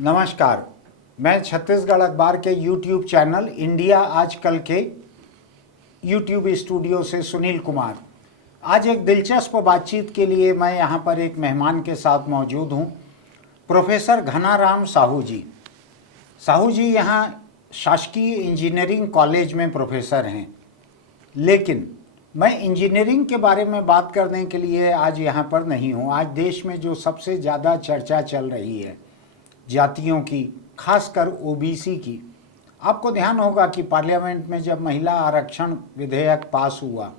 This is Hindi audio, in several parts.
नमस्कार, मैं छत्तीसगढ़ अखबार के YouTube चैनल इंडिया आजकल के YouTube स्टूडियो से सुनील कुमार। आज एक दिलचस्प बातचीत के लिए मैं यहाँ पर एक मेहमान के साथ मौजूद हूँ, प्रोफेसर घनाराम साहू जी। साहू जी यहाँ शासकीय इंजीनियरिंग कॉलेज में प्रोफेसर हैं, लेकिन मैं इंजीनियरिंग के बारे में बात करने के लिए आज यहाँ पर नहीं हूँ। आज देश में जो सबसे ज़्यादा चर्चा चल रही है जातियों की, खासकर ओबीसी की, आपको ध्यान होगा कि पार्लियामेंट में जब महिला आरक्षण विधेयक पास हुआ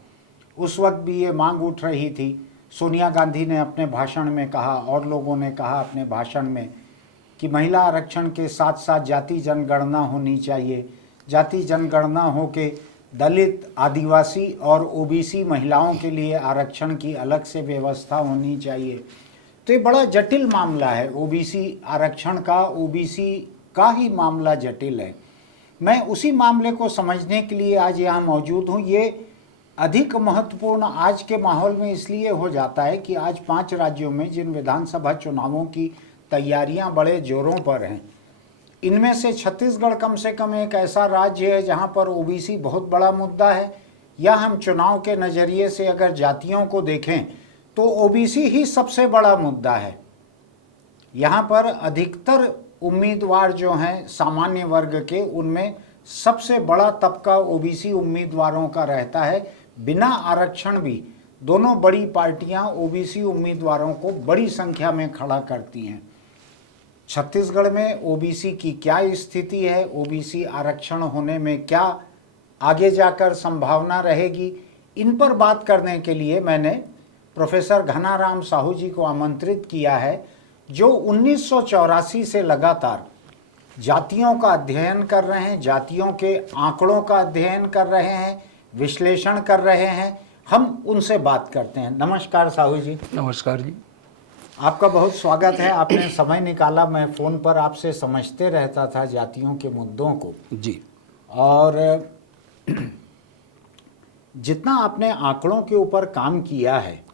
उस वक्त भी ये मांग उठ रही थी। सोनिया गांधी ने अपने भाषण में कहा और लोगों ने कहा अपने भाषण में कि महिला आरक्षण के साथ साथ जाति जनगणना होनी चाहिए। जाति जनगणना हो के दलित, आदिवासी और ओबीसी महिलाओं के लिए आरक्षण की अलग से व्यवस्था होनी चाहिए। तो ये बड़ा जटिल मामला है ओबीसी आरक्षण का। ओबीसी का ही मामला जटिल है। मैं उसी मामले को समझने के लिए आज यहाँ मौजूद हूँ। ये अधिक महत्वपूर्ण आज के माहौल में इसलिए हो जाता है कि आज 5 राज्यों में जिन विधानसभा चुनावों की तैयारियां बड़े जोरों पर हैं, इनमें से छत्तीसगढ़ कम से कम एक ऐसा राज्य है जहां पर ओबीसी बहुत बड़ा मुद्दा है। या हम चुनाव के नज़रिए से अगर जातियों को देखें तो ओबीसी ही सबसे बड़ा मुद्दा है। यहाँ पर अधिकतर उम्मीदवार जो हैं सामान्य वर्ग के, उनमें सबसे बड़ा तबका ओबीसी उम्मीदवारों का रहता है। बिना आरक्षण भी दोनों बड़ी पार्टियां ओबीसी उम्मीदवारों को बड़ी संख्या में खड़ा करती हैं। छत्तीसगढ़ में ओबीसी की क्या स्थिति है, ओबीसी आरक्षण होने में क्या आगे जाकर संभावना रहेगी, इन पर बात करने के लिए मैंने प्रोफेसर घनाराम साहू जी को आमंत्रित किया है, जो 1984 से लगातार जातियों का अध्ययन कर रहे हैं, जातियों के आंकड़ों का अध्ययन कर रहे हैं, विश्लेषण कर रहे हैं। हम उनसे बात करते हैं। नमस्कार साहू जी। नमस्कार जी। आपका बहुत स्वागत है। आपने समय निकाला। मैं फ़ोन पर आपसे समझते रहता था जातियों के मुद्दों को जी, और जितना आपने आंकड़ों के ऊपर काम किया है,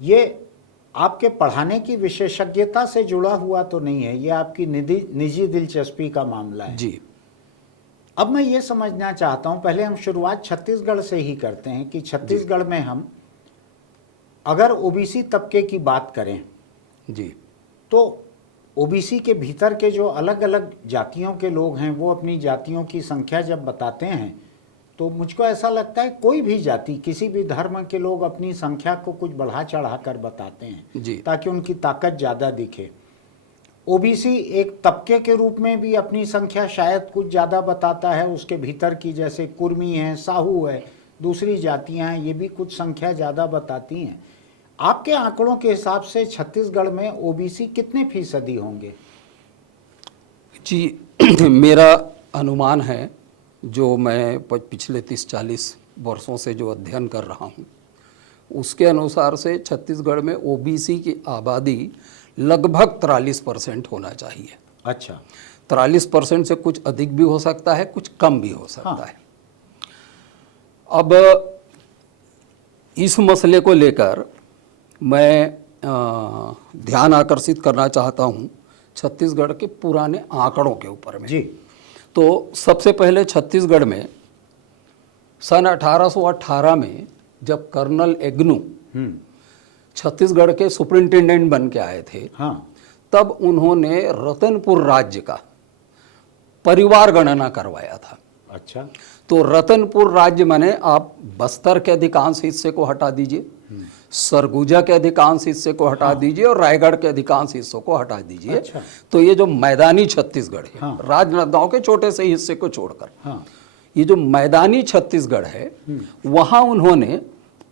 ये आपके पढ़ाने की विशेषज्ञता से जुड़ा हुआ तो नहीं है, ये आपकी निजी दिलचस्पी का मामला है जी। अब मैं ये समझना चाहता हूँ, पहले हम शुरुआत छत्तीसगढ़ से ही करते हैं कि छत्तीसगढ़ में हम अगर ओबीसी तबके की बात करें जी, तो ओबीसी के भीतर के जो अलग अलग जातियों के लोग हैं वो अपनी जातियों की संख्या जब बताते हैं तो मुझको ऐसा लगता है कोई भी जाति, किसी भी धर्म के लोग अपनी संख्या को कुछ बढ़ा चढ़ा कर बताते हैं जी, ताकि उनकी ताकत ज़्यादा दिखे। ओबीसी एक तबके के रूप में भी अपनी संख्या शायद कुछ ज़्यादा बताता है। उसके भीतर की जैसे कुर्मी है, साहू है, दूसरी जातियां हैं, ये भी कुछ संख्या ज़्यादा बताती हैं। आपके आंकड़ों के हिसाब से छत्तीसगढ़ में ओबीसी कितने फीसदी होंगे? जी मेरा अनुमान है, जो मैं पिछले 30-40 वर्षों से जो अध्ययन कर रहा हूँ उसके अनुसार से छत्तीसगढ़ में ओबीसी की आबादी लगभग 43% होना चाहिए। अच्छा, 43% से कुछ अधिक भी हो सकता है, कुछ कम भी हो सकता हाँ। है। अब इस मसले को लेकर मैं ध्यान आकर्षित करना चाहता हूँ छत्तीसगढ़ के पुराने आंकड़ों के ऊपर में। जी। तो सबसे पहले छत्तीसगढ़ में सन 1818 में जब कर्नल एग्नू छत्तीसगढ़ के सुपरिंटेंडेंट बन के आए थे, हाँ, तब उन्होंने रतनपुर राज्य का परिवार गणना करवाया था। अच्छा, तो रतनपुर राज्य माने आप बस्तर के अधिकांश हिस्से को हटा दीजिए, सरगुजा के अधिकांश हिस्से को हटा दीजिए और रायगढ़ के अधिकांश हिस्सों को हटा दीजिए। अच्छा। तो ये जो मैदानी छत्तीसगढ़ है, हाँ। राजनांदगांव के छोटे से हिस्से को छोड़कर, हाँ, ये जो मैदानी छत्तीसगढ़ है वहाँ उन्होंने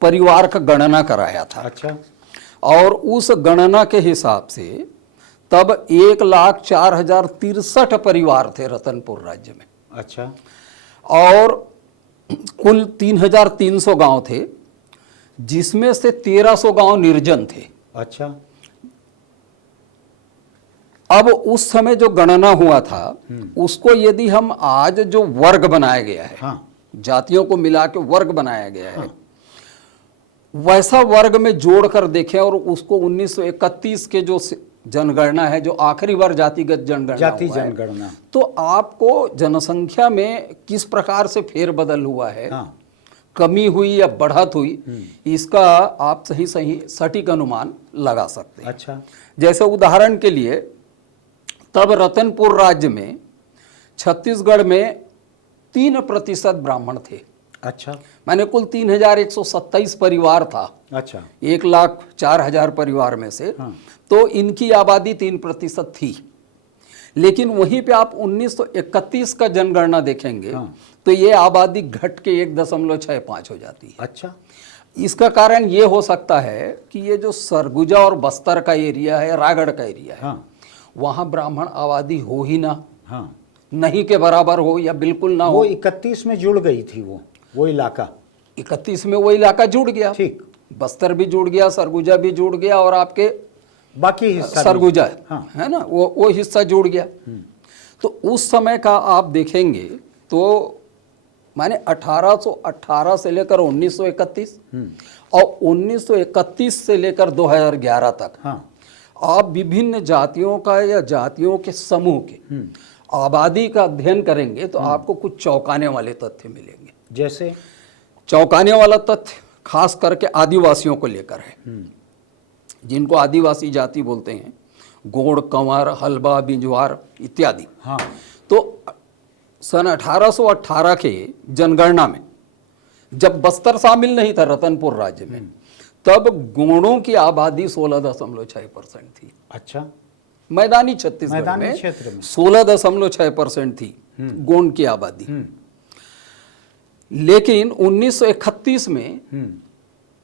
परिवार का गणना कराया था। अच्छा, और उस गणना के हिसाब से तब 1,04,063 परिवार थे रतनपुर राज्य में। अच्छा, और कुल 3,300 गांव थे, जिसमें से 1,300 गांव निर्जन थे। अच्छा, अब उस समय जो गणना हुआ था उसको यदि हम आज जो वर्ग बनाया गया है, हाँ, जातियों को मिला के वर्ग बनाया गया है, वैसा वर्ग में जोड़कर देखें और उसको 1931 के जो जनगणना है जो आखिरी बार जातिगत जनगणना जाति हुआ है, जनगणना। तो आपको जनसंख्या में किस प्रकार से फेरबदल हुआ है, हाँ। कमी हुई या बढ़त हुई, इसका आप सही सही सटीक अनुमान लगा सकते हैं। अच्छा। जैसे उदाहरण के लिए तब रतनपुर राज्य में छत्तीसगढ़ में 3% ब्राह्मण थे। अच्छा। मैंने कुल 3127 परिवार था, अच्छा। 1,04,000 परिवार में से। हाँ। तो इनकी आबादी 3% थी। लेकिन वहीं पे आप 1931 का जनगणना देखेंगे, हाँ। तो ये आबादी घट के 1.65 हो जाती है। अच्छा। इसका कारण ये हो सकता है कि ये जो सरगुजा और बस्तर का एरिया है, रायगढ़ का एरिया है, हाँ। वहाँ ब्राह्मण आबादी हो ही ना, हाँ। नहीं के बराबर हो या बिल्कुल ना वो हो। 31 में जुड़ गई थी वो इलाका। 31 में वो इलाका जुड़ गया, ठीक। बस्तर भी जुड़ गया, सरगुजा भी जुड़ गया, और आपके बाकी हिस्सा भी। सरगुजा हाँ। है ना, वो हिस्सा जुड़ गया। तो उस समय का आप देखेंगे तो माने 1818 से लेकर 1931 और 1931 से लेकर 2011 तक हाँ। आप विभिन्न जातियों का या जातियों के समूह के आबादी का अध्ययन करेंगे तो आपको कुछ चौंकाने वाले तथ्य मिलेंगे। जैसे चौंकाने वाला तथ्य खास करके आदिवासियों को लेकर है, जिनको आदिवासी जाति बोलते हैं, गोंड, कंवर, हल्बा, बिंजवार इत्यादि। हाँ। तो सन 1818 के जनगणना में जब बस्तर शामिल नहीं था रतनपुर राज्य में, तब गोंडों की आबादी 16.6% थी। अच्छा। मैदानी छत्तीसगढ़ मैदानी में क्षेत्र में 16.6% थी गोंड की आबादी। लेकिन 1931 में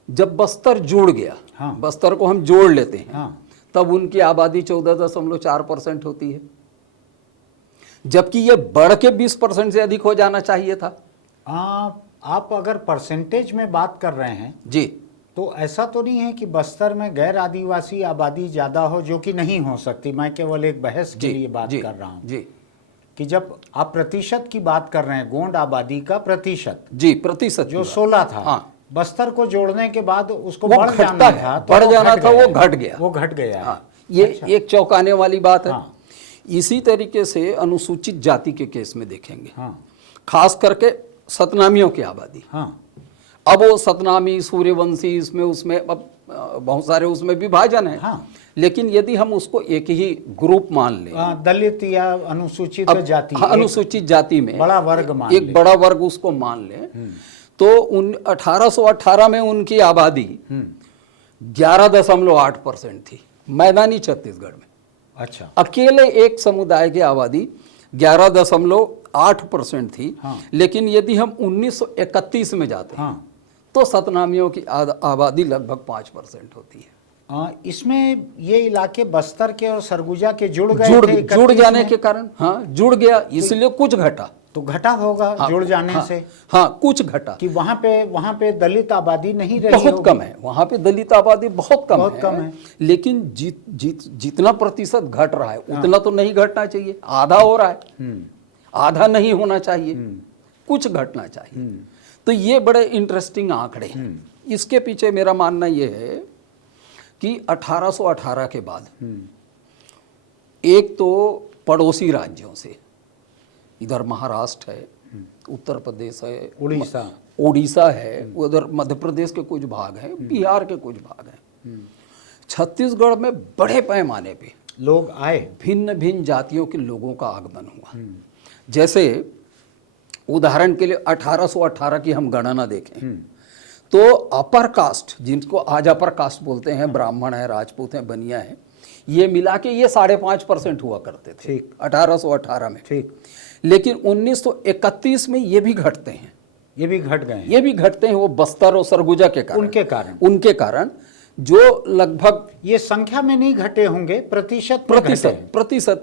जब बस्तर जुड़ गया, हाँ। बस्तर को हम जोड़ लेते हैं, हाँ। तब उनकी आबादी 14.4% होती है, जबकि ये बढ़ के 20% से अधिक हो जाना चाहिए था। आप अगर परसेंटेज में बात कर रहे हैं जी, तो ऐसा तो नहीं है कि बस्तर में गैर आदिवासी आबादी ज़्यादा हो, जो कि नहीं हो सकती। मैं केवल एक बहस के लिए बात कर रहा हूँ जी, कि जब आप प्रतिशत की बात कर रहे हैं, गोंड आबादी का प्रतिशत जी, प्रतिशत जो की बात। 16 था, हाँ। बस्तर को जोड़ने के बाद उसको वो बढ़ घटता जाना है, था, तो बढ़ वो जाना घट था, गया वो है। घट गया। वो घट गया है। हाँ, ये अच्छा। एक चौंकाने वाली बात है। हाँ। इसी तरीके से अनुसूचित जाति के केस में देखेंगे, हाँ। खास करके सतनामियों की आबादी। हाँ। अब वो सतनामी, सूर्यवंशी, इसमें उसमें अब बहुत सारे उसमें विभाजन है। हाँ। लेकिन यदि हम उसको एक ही ग्रुप मान लें, दलित या अनुसूचित अब जाति, हाँ, अनुसूचित जाति में बड़ा वर्ग मान एक लें। बड़ा वर्ग उसको मान लें, तो 1818 में उनकी आबादी 11.8% थी मैदानी छत्तीसगढ़ में। अच्छा। अकेले एक समुदाय की आबादी 11.8% थी। हाँ। लेकिन यदि हम 1931 में जाते हैं, हाँ। तो सतनामियों की आबादी लगभग 5% होती है। इसमें ये इलाके बस्तर के और सरगुजा के जुड़ गए थे जुड़ 31 जाने में? के कारण, हाँ, जुड़ गया, इसलिए कुछ घटा। तो घटा होगा हाँ, जुड़ जाने हाँ, से हाँ, कुछ घटा। कि वहाँ पे दलित आबादी नहीं रही बहुत होगी। कम है, वहाँ पे दलित आबादी बहुत बहुत कम है। लेकिन जितना प्रतिशत घट रहा है उतना तो नहीं घटना चाहिए, आधा हो रहा है, आधा नहीं होना चाहिए, कुछ घटना चाहिए। तो ये बड़े इंटरेस्टिंग आंकड़े हैं। इसके पीछे मेरा मानना ये है कि 1818 के बाद एक तो पड़ोसी राज्यों से, इधर महाराष्ट्र है, उत्तर प्रदेश है, उड़ीसा है, उधर मध्य प्रदेश के कुछ भाग हैं, बिहार के कुछ भाग हैं, छत्तीसगढ़ में बड़े पैमाने पे लोग आए, भिन्न भिन्न जातियों के लोगों का आगमन हुआ। जैसे उदाहरण के लिए 1818 की हम गणना देखें तो अपर कास्ट, जिनको आज अपर कास्ट बोलते हैं, ब्राह्मण है, राजपूत हैं, बनिया है, ये मिला के ये 5.5% हुआ करते थे 1818 में। ठीक। लेकिन 1931 में ये भी घटते हैं, ये भी घट गए हैं। ये भी घटते हैं, वो बस्तर और सरगुजा के कारण, उनके कारण जो लगभग ये संख्या में नहीं घटे होंगे, प्रतिशत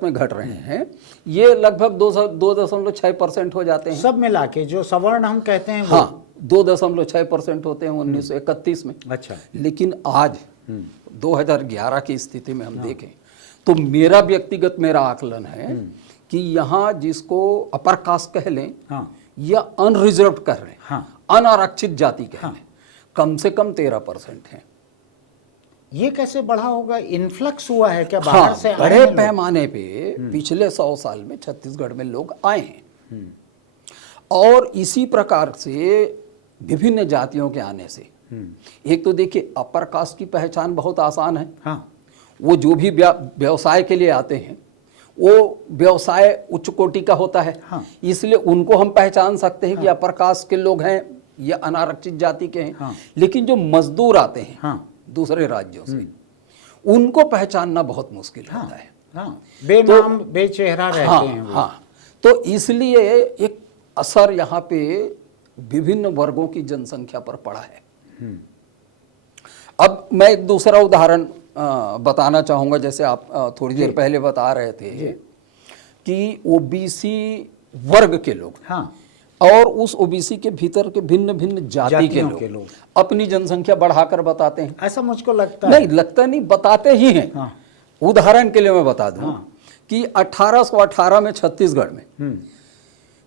में घट रहे हैं। ये लगभग 2.6% हो जाते हैं सब मिला के, जो सवर्ण हम कहते हैं। हाँ, 2.6% होते हैं 1931 में। अच्छा। लेकिन आज 2011 की स्थिति में हम देखें तो मेरा व्यक्तिगत आकलन है कि यहाँ जिसको अपर कास्ट कह लें या अनरिजर्व कह रहे हैं, अनारक्षित जाति कह लें, कम से कम 13% है। ये कैसे बढ़ा होगा? इन्फ्लक्स हुआ है क्या बाहर हाँ, से आए बड़े हैं लोग? पैमाने पे पिछले 100 साल में छत्तीसगढ़ में लोग आए हैं और इसी प्रकार से विभिन्न जातियों के आने से एक तो देखिए अपर कास्ट की पहचान बहुत आसान है। हाँ, वो जो भी व्यवसाय के लिए आते हैं वो व्यवसाय उच्च कोटि का होता है। हाँ। इसलिए उनको हम पहचान सकते हैं कि अपर कास्ट के लोग हैं या अनारक्षित जाति के हैं। हाँ। लेकिन जो मजदूर आते हैं हाँ, दूसरे राज्यों से उनको पहचानना बहुत मुश्किल होता है। हाँ, बेनाम बेचेहरा रहते हाँ, हैं वो। हाँ, तो इसलिए एक असर यहाँ पे विभिन्न वर्गों की जनसंख्या पर पड़ा है। अब मैं एक दूसरा उदाहरण बताना चाहूँगा। जैसे आप थोड़ी देर पहले बता रहे थे कि ओबीसी वर्ग के लोग हाँ, और उस ओबीसी के भीतर के भिन्न भिन्न जाति के जातियों के लोग लोग अपनी जनसंख्या बढ़ाकर बताते हैं। ऐसा मुझको लगता है। नहीं लगता, नहीं बताते ही हैं। हाँ। उदाहरण के लिए मैं बता दूं कि 1818 में छत्तीसगढ़ में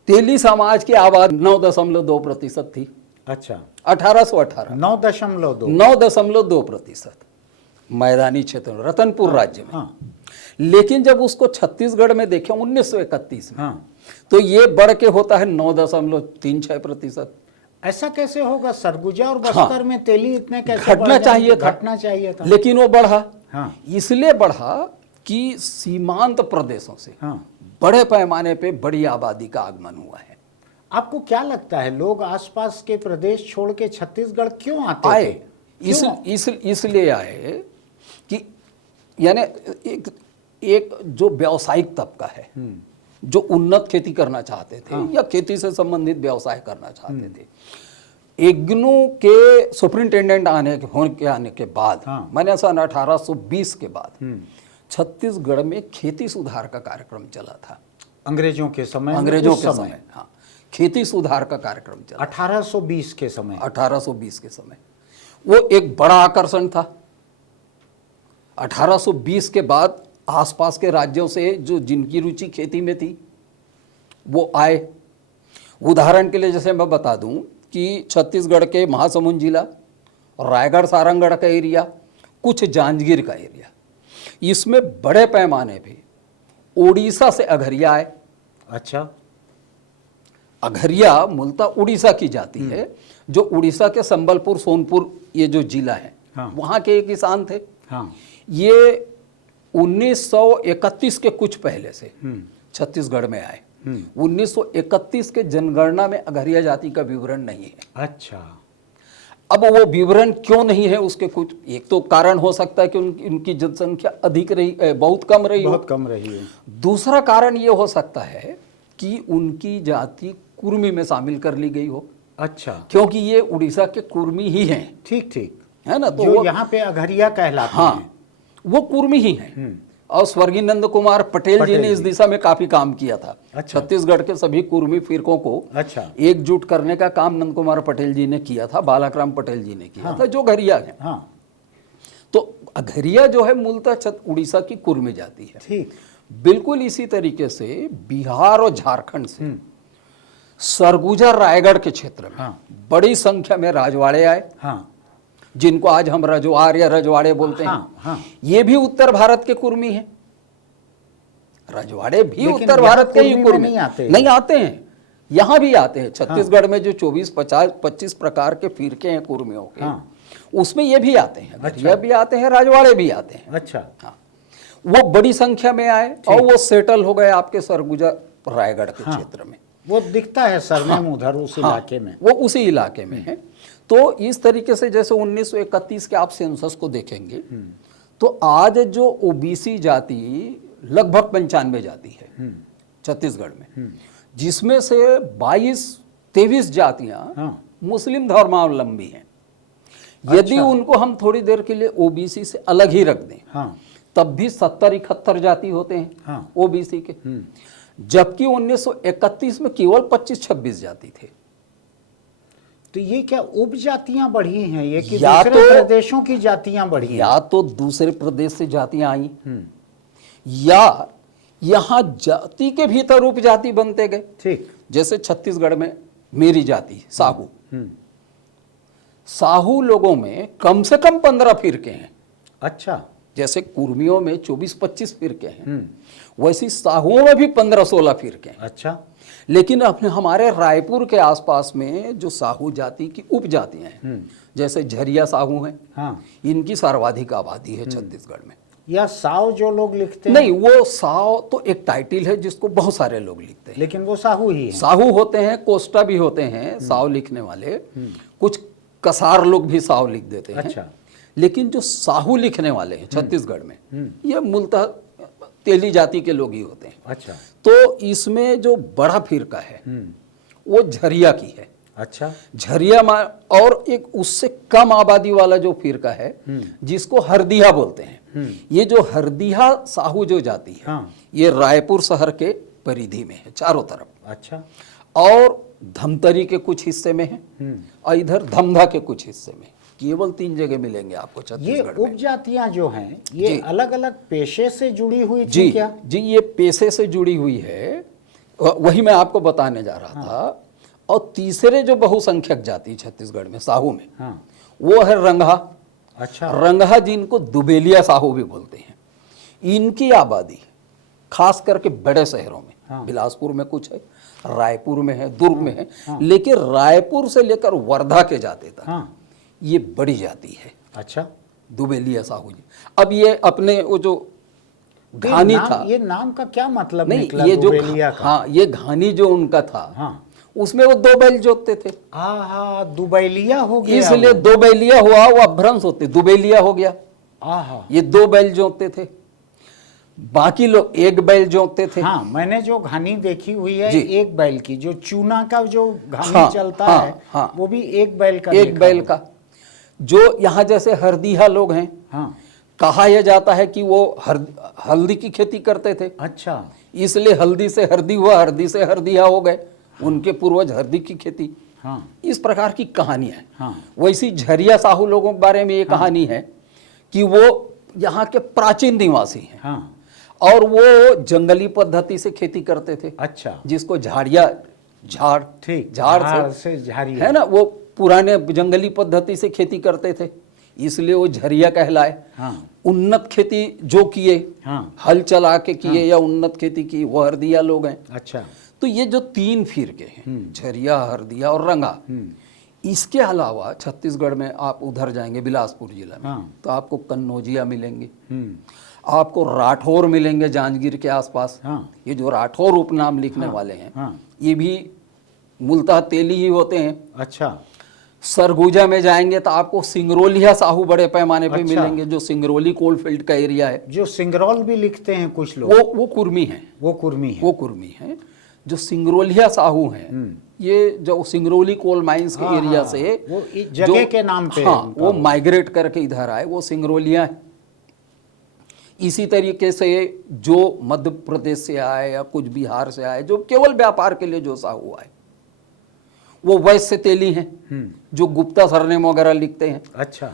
तेली समाज की आबादी 9.2% थी। अच्छा, 1818 9.2। 9.2% मैदानी क्षेत्र में रतनपुर राज्य में। हाँ, लेकिन जब उसको छत्तीसगढ़ में देखें 1931 में हाँ, तो ये बढ़ के होता है 9.36%। ऐसा कैसे होगा? सरगुजा और बस्तर में तेली इतने कैसे घटना बढ़ जाएंगे? चाहिए था। घटना चाहिए था। लेकिन वो बढ़ा। हाँ, इसलिए बढ़ा कि सीमांत प्रदेशों से हाँ। बड़े पैमाने पे बड़ी आबादी का आगमन हुआ है। आपको क्या लगता है लोग आसपास के प्रदेश छोड़ के छत्तीसगढ़ क्यों आते आए थे? इसलिए आए कि यानी एक जो व्यावसायिक तबका है जो उन्नत खेती करना चाहते थे या खेती से संबंधित व्यवसाय करना चाहते थे। इग्नू के सुपरिंटेंडेंट आने के बाद मैंने सन 1820 के बाद छत्तीसगढ़ में खेती सुधार का कार्यक्रम चला था। अंग्रेजों के समय? अंग्रेजों उस के समय, हाँ, खेती सुधार का कार्यक्रम चला 1820 के समय। 1820 के समय वो एक बड़ा आकर्षण था। 1820 के बाद आसपास के राज्यों से जो जिनकी रुचि खेती में थी वो आए। उदाहरण के लिए जैसे मैं बता दूं कि छत्तीसगढ़ के महासमुंद जिला और रायगढ़ सारंगढ़ का एरिया, कुछ जांजगीर का एरिया, इसमें बड़े पैमाने पे उड़ीसा से अघरिया आए। अच्छा, अघरिया मूलतः उड़ीसा की जाति है, जो उड़ीसा के संबलपुर सोनपुर ये जो जिला है वहाँ के एक किसान थे। हाँ, ये 1931 के कुछ पहले से छत्तीसगढ़ में आए। 1931 के जनगणना में अघरिया जाति का विवरण नहीं है। अच्छा, अब वो विवरण क्यों नहीं है उसके कुछ एक तो कारण हो सकता है कि उनकी जनसंख्या अधिक रही, बहुत कम रही, बहुत कम रही है। दूसरा कारण ये हो सकता है कि उनकी जाति कुर्मी में शामिल कर ली गई हो। अच्छा, क्योंकि ये उड़ीसा के कुर्मी ही हैं, ठीक ठीक, है ना, तो जो यहाँ पे अघरिया कहलाते हाँ हैं। वो कुर्मी ही हैं। और स्वर्गीय नंद कुमार पटेल जी ने इस दिशा में काफी काम किया था। अच्छा। छत्तीसगढ़ के सभी कुर्मी फिरकों को अच्छा, एकजुट करने का काम नंद कुमार पटेल जी ने किया था, बालाक्राम पटेल जी ने किया था, जो घरिया है। हाँ, तो अघरिया जो है मूलतः उड़ीसा की कुर्मी जाति है। ठीक, बिल्कुल इसी तरीके से बिहार और झारखंड से सरगुजा रायगढ़ के क्षेत्र में बड़ी संख्या में राजवाड़े आए, हाँ, जिनको आज हम रजवार या रजवाड़े बोलते हैं। हाँ। ये भी उत्तर भारत के कुर्मी हैं। रजवाड़े भी लेकिन उत्तर यहाँ भारत के ही कुर्मी में कुर्मी नहीं आते हैं। यहाँ भी आते हैं। छत्तीसगढ़ में जो 24-25 प्रकार के फिरके हैं कुर्मियों के, उसमें ये भी आते हैं। घरिया भी आते हैं, राजवाड़े भी आते हैं। अच्छा, हाँ, वो बड़ी संख्या में आए और वो सेटल हो गए आपके सरगुजा रायगढ़ के क्षेत्र में। वो दिखता है सरनेम उधर उस इलाके में। वो उसी इलाके में है। तो इस तरीके से जैसे 1931 के आप सेंसस को देखेंगे तो आज जो ओबीसी जाति लगभग 95 जाति है छत्तीसगढ़ में, जिसमें से 22-23 जातियां मुस्लिम धर्मावलंबी हैं। यदि उनको हम थोड़ी देर के लिए ओबीसी से अलग ही रख दें तब भी 70-71 जाति होते हैं ओबीसी के, जबकि 1931 में केवल 25-26 जाति थे। तो ये क्या उपजातियां बढ़ी हैं ये कि या दूसरे तो प्रदेशों की जातियां बढ़ी हैं? या तो दूसरे प्रदेश से जातियां आई या यहाँ जाति के भीतर उपजाति बनते गए। ठीक, जैसे छत्तीसगढ़ में मेरी जाति साहू, साहू लोगों में कम से कम 15 फिरके हैं। अच्छा। जैसे कुर्मियों में 24-25 फिरके हैं, वैसी साहुओं में भी 15-16 फिरके हैं। अच्छा। लेकिन अपने हमारे रायपुर के आसपास में जो साहू जाति की उपजातियां हैं, जैसे झरिया साहू हैं, हाँ। इनकी सर्वाधिक आबादी है छत्तीसगढ़ में। या साव जो लोग लिखते हैं? नहीं, वो साव तो एक टाइटिल है जिसको बहुत सारे लोग लिखते हैं, लेकिन वो साहू ही है। साहू होते हैं, कोस्टा भी होते हैं साव लिखने वाले, कुछ कसार लोग भी साव लिख देते हैं। अच्छा। लेकिन जो साहू लिखने वाले हैं छत्तीसगढ़ में, ये मूलतः तेली जाति के लोग ही होते हैं। अच्छा। तो इसमें जो बड़ा फिरका है वो झरिया की है। अच्छा। झरिया और एक उससे कम आबादी वाला जो फिरका है जिसको हरदिया बोलते हैं। ये जो हरदिया साहू जो जाति है, हाँ। ये रायपुर शहर के परिधि में है चारों तरफ। अच्छा। और धमतरी के कुछ हिस्से में है और इधर धमधा के कुछ हिस्से में। केवल 3 जगह मिलेंगे आपको ये छत्तीसगढ़ में। उपजातियां जो हैं ये अलग अलग पेशे से जुड़ी हुई थी जी क्या? जी, ये पेशे से जुड़ी हुई है, वही मैं आपको बताने जा रहा था। और तीसरे जो बहुसंख्यक जाति छत्तीसगढ़ में साहू में, हाँ। वो है रंगहा। अच्छा। रंगहा जिनको दुबेलिया साहू भी बोलते हैं। इनकी आबादी खास करके बड़े शहरों में, हाँ। बिलासपुर में कुछ है, रायपुर में है, दुर्ग में है, लेकिन रायपुर से लेकर वर्धा के जाते तक हाँ। ये बड़ी जाति है अच्छा। दुबेलिया साहू जी। अब ये अपने वो जो घानी था, ये नाम का क्या मतलब नहीं निकला ये जो दुबेलिया का? हाँ, ये घानी जो उनका था, हाँ। उसमें वो 2 बैल जोतते थे, आहा, दुबैलिया हो गया इसलिए 2 बैलिया हुआ, वो अपभ्रंश होते, दुबेलिया हो गया। आहा। ये 2 बैल जोतते थे, बाकी लोग 1 बैल जोतते थे। हाँ, मैंने जो घानी देखी हुई है जी। 1 बैल की, जो चूना का जो घानी हाँ, चलता हाँ, है हाँ। वो भी 1 बैल का 1 देखा बैल हुआ। का। जो यहाँ जैसे हरदिया लोग हैं, हाँ। कहा यह जाता है कि वो हल्दी की खेती करते थे, अच्छा। इसलिए हल्दी से हरदी हुआ, हरदी से हरदिया हो गए। उनके पूर्वज हरदी की खेती। हाँ। इस प्रकार की कहानी है। हाँ। वैसी झरिया साहू लोगों के बारे में ये कहानी है कि वो यहाँ के प्राचीन निवासी हैं। हाँ। और वो जंगली पद्धति से खेती करते थे। अच्छा। जिसको झाड़िया, झाड़, ठीक, झाड़ से झाड़ी है ना, वो पुराने जंगली पद्धति से खेती करते थे, इसलिए वो झरिया कहलाए। हाँ। उन्नत खेती जो किए, हाँ। हल चला के किए या उन्नत खेती की, वो हरदिया लोग हैं। अच्छा। तो ये जो 3 फिरके हैं, झरिया, हरदिया और रंगा, इसके अलावा छत्तीसगढ़ में आप उधर जाएंगे बिलासपुर जिला में, हाँ। तो आपको कन्नौजिया मिलेंगे, आपको राठौर मिलेंगे जांजगीर के आसपास। हाँ। ये जो राठौर उपनाम लिखने वाले हैं, हाँ। ये भी मूलतः तेली ही होते हैं। अच्छा। सरगुजा में जाएंगे तो आपको सिंगरौलिया साहू बड़े पैमाने पे अच्छा। मिलेंगे, जो सिंगरौली कोलफील्ड का एरिया है। जो सिंगरौल भी लिखते हैं कुछ लोग, वो कुर्मी हैं। वो कुर्मी है। वो कुर्मी हैं। जो सिंगरौलिया साहू हैं, ये जो सिंगरौली कोल माइंस के हाँ, एरिया हाँ, से वो जगह के नाम पे हाँ, उनका वो माइग्रेट करके इधर आए, वो सिंगरौलिया हैं। इसी तरीके से जो मध्य प्रदेश से आए या कुछ बिहार से आए, जो केवल व्यापार के लिए जो साहू आए, वो वैश्य तेली हैं, जो गुप्ता सरनेम वगैरह लिखते हैं। अच्छा।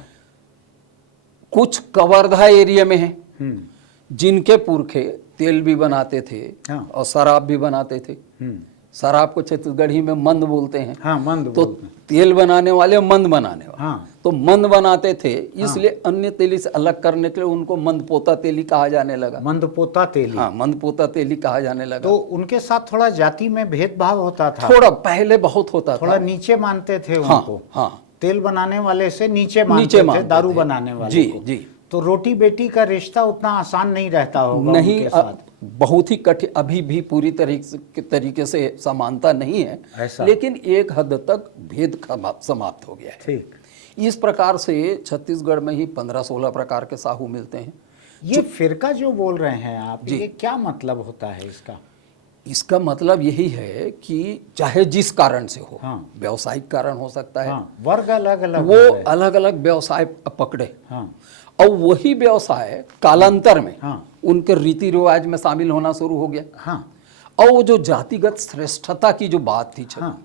कुछ कवर्धा एरिया में हैं, जिनके पुरखे तेल भी बनाते थे हाँ। और शराब भी बनाते थे। शराब को छत्तीसगढ़ी में मंद बोलते हैं। हाँ, मंद तो बोलते हैं। तेल बनाने वाले मंद बनाने वाले, हाँ। तो मंद बनाते थे, इसलिए अन्य तेली से अलग करने के लिए उनको मंदपोता तेली कहा जाने लगा। मंदपोता तेली। हाँ, मंदपोता तेली कहा जाने लगा। तो उनके साथ थोड़ा जाति में भेदभाव होता था, थोड़ा पहले बहुत होता थोड़ा था। नीचे मानते थे हाँ, उनको। हाँ, तेल बनाने वाले से नीचे मानते थे, मानते दारू थे। बनाने वाले जी, को। जी। तो रोटी बेटी का रिश्ता उतना आसान नहीं रहता होगा नहीं, उनके साथ। बहुत ही कठिन, अभी भी पूरी तरीके से समानता नहीं है, ऐसा। लेकिन एक हद तक भेद समाप्त हो गया है। ठीक। इस प्रकार से छत्तीसगढ़ में ही 15-16 प्रकार के साहू मिलते हैं। ये फिरका जो बोल रहे हैं आप, जी। ये क्या मतलब होता है इसका? इसका मतलब यही है कि चाहे जिस कारण से हो, हाँ। व्यवसायिक कारण हो सकता है, हाँ, वर्ग अलग अलग वो हो गए। अलग अलग व्यवसाय पकड़े, हाँ। और वही व्यवसाय कालांतर में हाँ। उनके रीति रिवाज में शामिल होना शुरू हो गया। हाँ। और वो जो जातिगत श्रेष्ठता की जो बात थी, हाँ।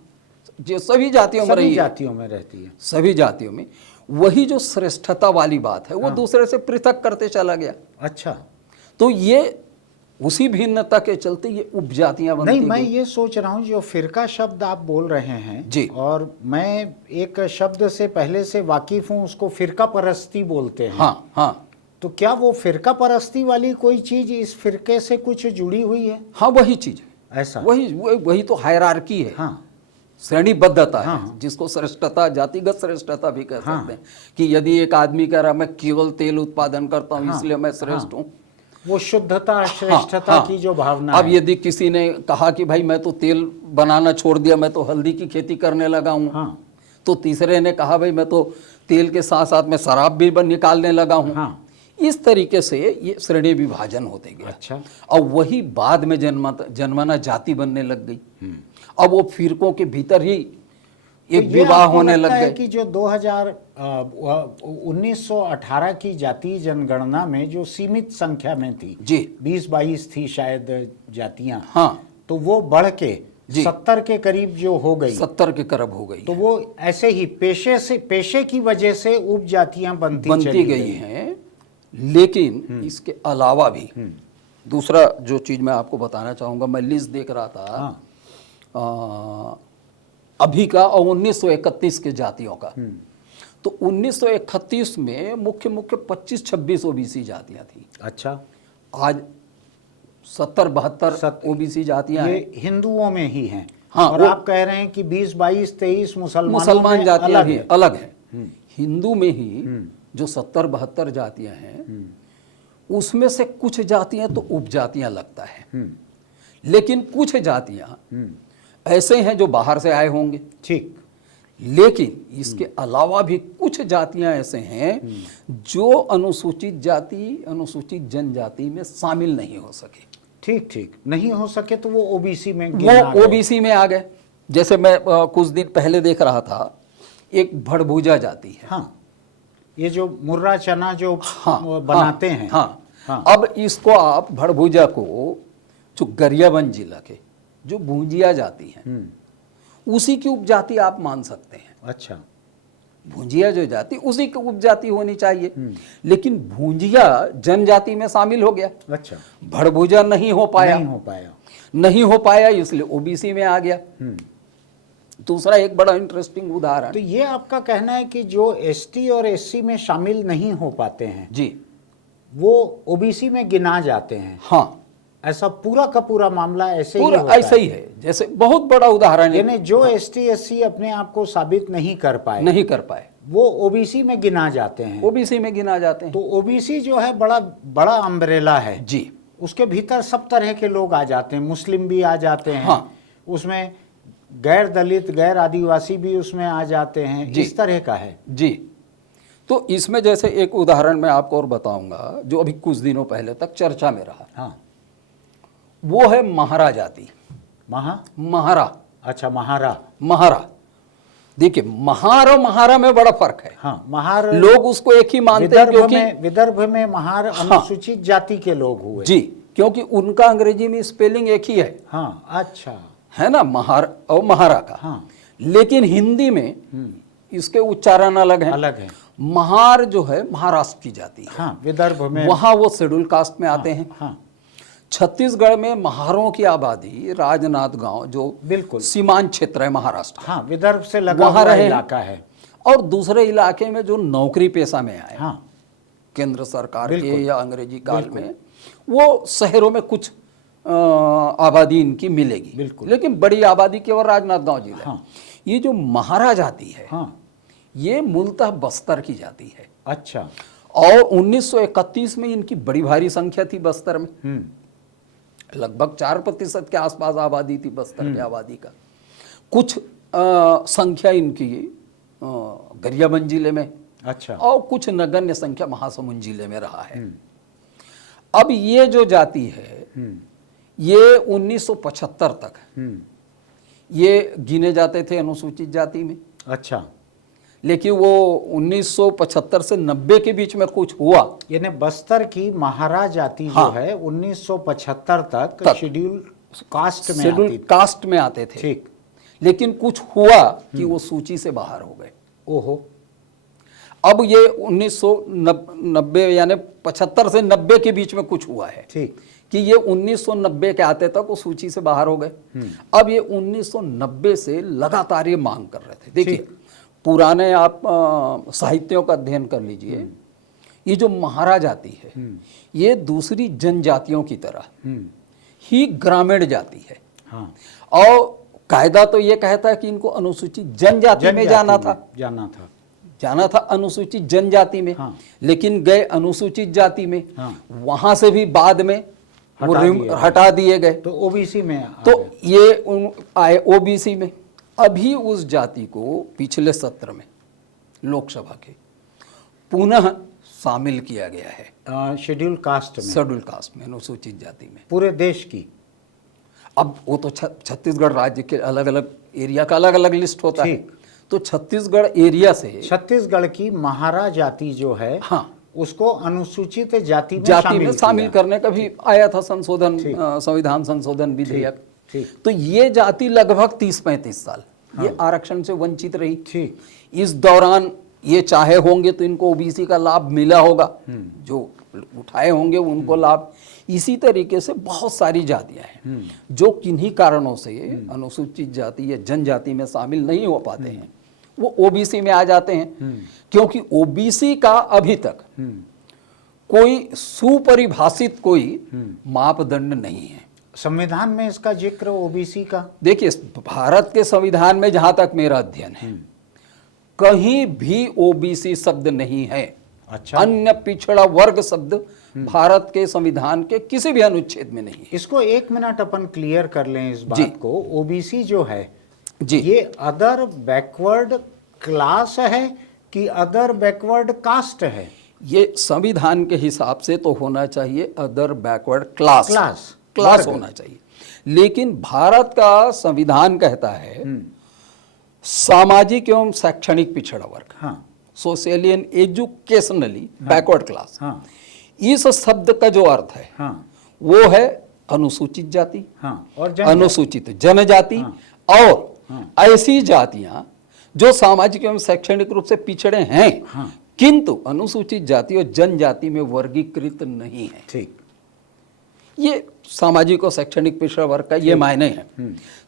जो सभी जातियों में सभी रही है, जातियों में रहती है। सभी जातियों में वही जो श्रेष्ठता वाली बात है, वो दूसरे से पृथक करते चला गया। अच्छा। तो ये उसी भिन्नता के चलते ये उपजातियां बनती नहीं, मैं गई। ये सोच रहा हूँ जो फिरका शब्द आप बोल रहे हैं जी। और मैं एक शब्द से पहले से वाकिफ हूँ, उसको फिरका परस्ती बोलते हैं। हाँ, हाँ, तो क्या वो फिरका परस्ती वाली कोई चीज इस फिरके से कुछ जुड़ी हुई है? हाँ, वही चीज है, ऐसा? वही तो हायरार्की है। हाँ श्रेणीबद्धता है, हाँ। जिसको श्रेष्ठता, जातिगत श्रेष्ठता भी कह हाँ। सकते हैं कि यदि एक आदमी कह रहा मैं केवल तेल उत्पादन करता हूँ हाँ। इसलिए मैं श्रेष्ठ हाँ। हूँ। वो शुद्धता हाँ, श्रेष्ठता हाँ। की जो भावना अब है। यदि किसी ने कहा कि भाई मैं तो तेल बनाना छोड़ दिया, मैं तो हल्दी की खेती करने लगा हूँ, हाँ तो तीसरे ने कहा भाई मैं तो तेल के साथ साथ में शराब भी निकालने लगा हूँ। हाँ। इस तरीके से ये श्रेणी विभाजन होते गया। अच्छा। और वही बाद में जन्माना जाति बनने लग गई। अब वो फिरकों के भीतर ही तो एक ये विवाह आपको होने लगता लग है गए। कि जो 1918 की जातीय जनगणना में जो सीमित संख्या में थी, जी 20-22 थी शायद जातियां, हाँ, तो वो बढ़ के जी 70 के करीब जो हो गई, 70 के करीब हो गई, तो वो ऐसे ही पेशे की वजह से उप जातियां बनती चली गई हैं। लेकिन इसके अलावा भी दूसरा जो चीज मैं आपको बताना चाहूंगा, मैं लिस्ट देख रहा था हाँ। अभी का और 1931 के जातियों का। तो 1931 में मुख्य 25-26 ओबीसी जातियां थी। अच्छा। आज 70-72 ओबीसी जातियां ये हैं। हिंदुओं में ही हैं। हाँ, और आप कह रहे हैं कि 20-22-23 मुसलमान जातियां भी है। अलग हैं। हिंदू में ही जो 70-72 जातियां हैं, उसमें से कुछ जातियां तो उपजातियां लगता है, लेकिन कुछ जातियां ऐसे हैं जो बाहर से आए होंगे। ठीक। लेकिन इसके अलावा भी कुछ जातियां ऐसे हैं जो अनुसूचित जाति, अनुसूचित जनजाति में शामिल नहीं हो सके। ठीक ठीक, नहीं हो सके तो वो ओबीसी में वो ओबीसी में आ गए। जैसे मैं कुछ दिन पहले देख रहा था, एक भड़भूजा जाति है। हाँ, ये जो मुर्रा चना जो हाँ, बनाते हैं। हाँ, हाँ। अब इसको आप भड़भूजा को, जो गरियाबंद जिला के जो भूंजिया जाति है, उसी की उपजाति आप मान सकते हैं। अच्छा। भूंजिया जो जाति उसी की उपजाति होनी चाहिए, लेकिन भूंजिया जनजाति में शामिल हो गया। अच्छा। भड़भूजा नहीं हो पाया, नहीं हो पाया, इसलिए ओबीसी में आ गया। दूसरा एक बड़ा इंटरेस्टिंग उदाहरण, तो ये आपका कहना है कि जो एसटी और एससी में शामिल नहीं हो पाते हैं जी, वो ओबीसी में गिना जाते हैं। हाँ, ऐसा पूरा का पूरा मामला ऐसे पूरा ही होता ऐसा ही है। जैसे बहुत बड़ा उदाहरण है, यानी जो एसटी एससी अपने आप को साबित नहीं कर पाए वो ओबीसी में गिना जाते हैं। ओबीसी में गिना जाते हैं। तो ओबीसी जो है बड़ा बड़ा अम्ब्रेला है जी, उसके भीतर सब तरह के लोग आ जाते हैं, मुस्लिम भी आ जाते हैं। हाँ। उसमें गैर दलित गैर आदिवासी भी उसमें आ जाते हैं। इस तरह का है जी। तो इसमें जैसे एक उदाहरण मैं आपको और बताऊंगा जो अभी कुछ दिनों पहले तक चर्चा में रहा। हाँ। वो है महारा जाति। महारा। अच्छा, महारा। देखिए, महार और महारा में बड़ा फर्क है। हाँ, महार लोग उसको एक ही मानते हैं क्योंकि विदर्भ में महार अनुसूचित जाति के लोग हुए। जी, क्योंकि उनका अंग्रेजी में स्पेलिंग एक ही है। हाँ। अच्छा, है ना, महार और महारा का। हाँ। लेकिन हिंदी में इसके उच्चारण अलग है। महार जो है महाराष्ट्र की जाति है। हाँ, विदर्भ में वहां वो शेड्यूल कास्ट में आते हैं। हाँ। छत्तीसगढ़ में महारों की आबादी राजनांदगांव जो बिल्कुल सीमांत क्षेत्र है महाराष्ट्र, हाँ, विदर्भ से लगा वहां हुआ रहे इलाका है। और दूसरे इलाके में जो नौकरी पेशा में आए, हाँ, केंद्र सरकार के या अंग्रेजी काल में, वो शहरों में कुछ आबादी इनकी मिलेगी, लेकिन बड़ी आबादी केवल राजनांदगांव जिला। हाँ। ये जो महारा जाति है, हाँ। ये मूलतः बस्तर की जाति है। अच्छा। और 1931 में इनकी बड़ी भारी संख्या थी बस्तर में। लगभग 4% के आसपास आबादी थी बस्तर की आबादी का। कुछ संख्या इनकी गरियाबंद जिले में, अच्छा, और कुछ नगण्य संख्या महासमुंद जिले में रहा है। अब ये जो जाति है, ये 1975 तक ये गिने जाते थे अनुसूचित जाति में। अच्छा, लेकिन वो 1975 से 90 के बीच में कुछ हुआ। यानी बस्तर की महारा जाति हाँ, जो है 1975 तक शेड्यूल कास्ट में आते थे। ठीक। लेकिन कुछ हुआ कि वो सूची से बाहर हो गए। ओहो। अब ये 1990 यानी 75 से 90 के बीच में कुछ हुआ है। ठीक। कि ये 1990 के आते तक वो सूची से बाहर हो गए। अब ये 1990 से लगातार ये मांग कर रहे थे। देखिए, पुराने आप साहित्यों का अध्ययन कर लीजिए ये जो महारा जाति है ये दूसरी जनजातियों की तरह ही ग्रामीण जाति है। हाँ। और कायदा तो ये कहता है कि इनको अनुसूचित जनजाति में जाना था अनुसूचित जनजाति में। हाँ। लेकिन गए अनुसूचित जाति में। हाँ। वहां से भी बाद में वो हटा दिए गए, तो ओबीसी में तो ये आए ओबीसी में। अभी उस जाति को पिछले सत्र में लोकसभा के पुनः शामिल किया गया है शेड्यूल कास्ट में, शेड्यूल कास्ट में, अनुसूचित जाति में, पूरे देश की। अब वो तो छत्तीसगढ़ राज्य के अलग अलग एरिया का अलग अलग लिस्ट होता है, तो छत्तीसगढ़ एरिया से छत्तीसगढ़ की महारा जाति जो है, हाँ, उसको अनुसूचित जाति में शामिल करने का भी आया था संशोधन, संविधान संशोधन विधेयक। तो ये जाति लगभग 30-35 साल ये आरक्षण से वंचित रही। इस दौरान ये चाहे होंगे तो इनको ओबीसी का लाभ मिला होगा, जो उठाए होंगे उनको लाभ। इसी तरीके से बहुत सारी जातियां हैं जो किन्हीं कारणों से अनुसूचित जाति या जनजाति में शामिल नहीं हो पाते हैं, वो ओबीसी में आ जाते हैं। क्योंकि ओबीसी का अभी तक कोई सुपरिभाषित कोई मापदंड नहीं है। संविधान में इसका जिक्र ओबीसी का, देखिए भारत के संविधान में जहां तक मेरा अध्ययन है कहीं भी ओबीसी शब्द नहीं है। अच्छा। अन्य पिछड़ा वर्ग शब्द भारत के संविधान के किसी भी अनुच्छेद में नहीं है। इसको 1 मिनट अपन क्लियर कर लें इस बात को। ओबीसी जो है जी, ये अदर बैकवर्ड क्लास है कि अदर बैकवर्ड कास्ट है? ये संविधान के हिसाब से तो होना चाहिए अदर बैकवर्ड क्लास होना चाहिए। लेकिन भारत का संविधान कहता है सामाजिक एवं शैक्षणिक पिछड़ा वर्ग, हाँ, socially and educationally backward class. हाँ, इस शब्द का जो अर्थ है हाँ, वो है अनुसूचित जाति, हाँ, और अनुसूचित जनजाति, हाँ, और ऐसी जातियां जो सामाजिक एवं शैक्षणिक रूप से पिछड़े हैं, हाँ, किंतु अनुसूचित जाति और जनजाति में वर्गीकृत नहीं है। ठीक, ये सामाजिक और शैक्षणिक पिछड़ा वर्ग का ये मायने है।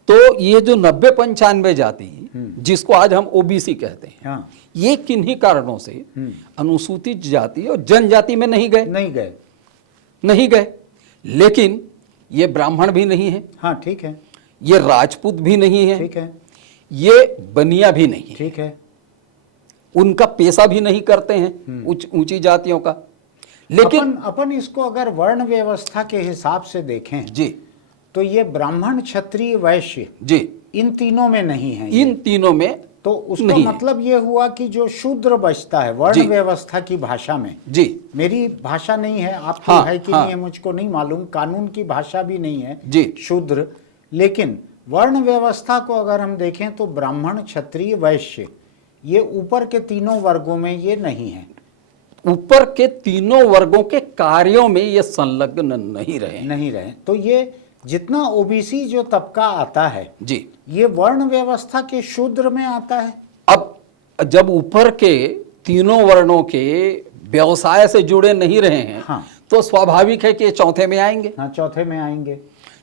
तो ये जो 90-95 जाति जिसको आज हम ओबीसी कहते हैं, हाँ, ये किन्हीं कारणों से अनुसूचित जाति और जनजाति में नहीं गए। लेकिन ये ब्राह्मण भी नहीं है, हाँ, ठीक है, ये राजपूत भी नहीं है, ठीक है, ये बनिया भी नहीं है, ठीक है, उनका पेशा भी नहीं करते हैं ऊंची जातियों का। लेकिन अपन इसको अगर वर्ण व्यवस्था के हिसाब से देखें जी, तो ये ब्राह्मण, क्षत्रिय, वैश्य जी, इन तीनों में नहीं है। इन तीनों में तो उसका मतलब ये हुआ कि जो शूद्र बचता है वर्ण व्यवस्था की भाषा में, जी, मेरी भाषा नहीं है, आपकी हाँ, है कि हाँ, नहीं है मुझको नहीं मालूम, कानून की भाषा भी नहीं है जी, शूद्र। लेकिन वर्ण व्यवस्था को अगर हम देखें तो ब्राह्मण, क्षत्रिय, वैश्य ये ऊपर के तीनों वर्गों में ये नहीं है। ऊपर के तीनों वर्गों के कार्यों में ये संलग्न नहीं रहे। तो ये जितना ओबीसी जो तबका आता है जी, ये वर्ण व्यवस्था के शूद्र में आता है। अब जब ऊपर के तीनों वर्णों के व्यवसाय से जुड़े नहीं रहे हैं, हाँ, तो स्वाभाविक है कि चौथे में आएंगे। हाँ, चौथे में आएंगे।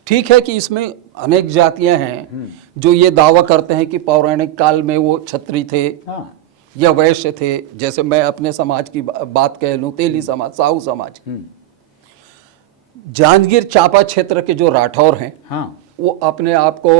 ठीक है कि इसमें अनेक जातियां हैं जो ये दावा करते हैं कि पौराणिक काल में वो क्षत्रिय थे, हाँ, या वैश्य थे। जैसे मैं अपने समाज की बात कह लूं, तेली समाज, साहू समाज, जांजगीर चांपा क्षेत्र के जो राठौर हैं, हाँ, वो अपने आप को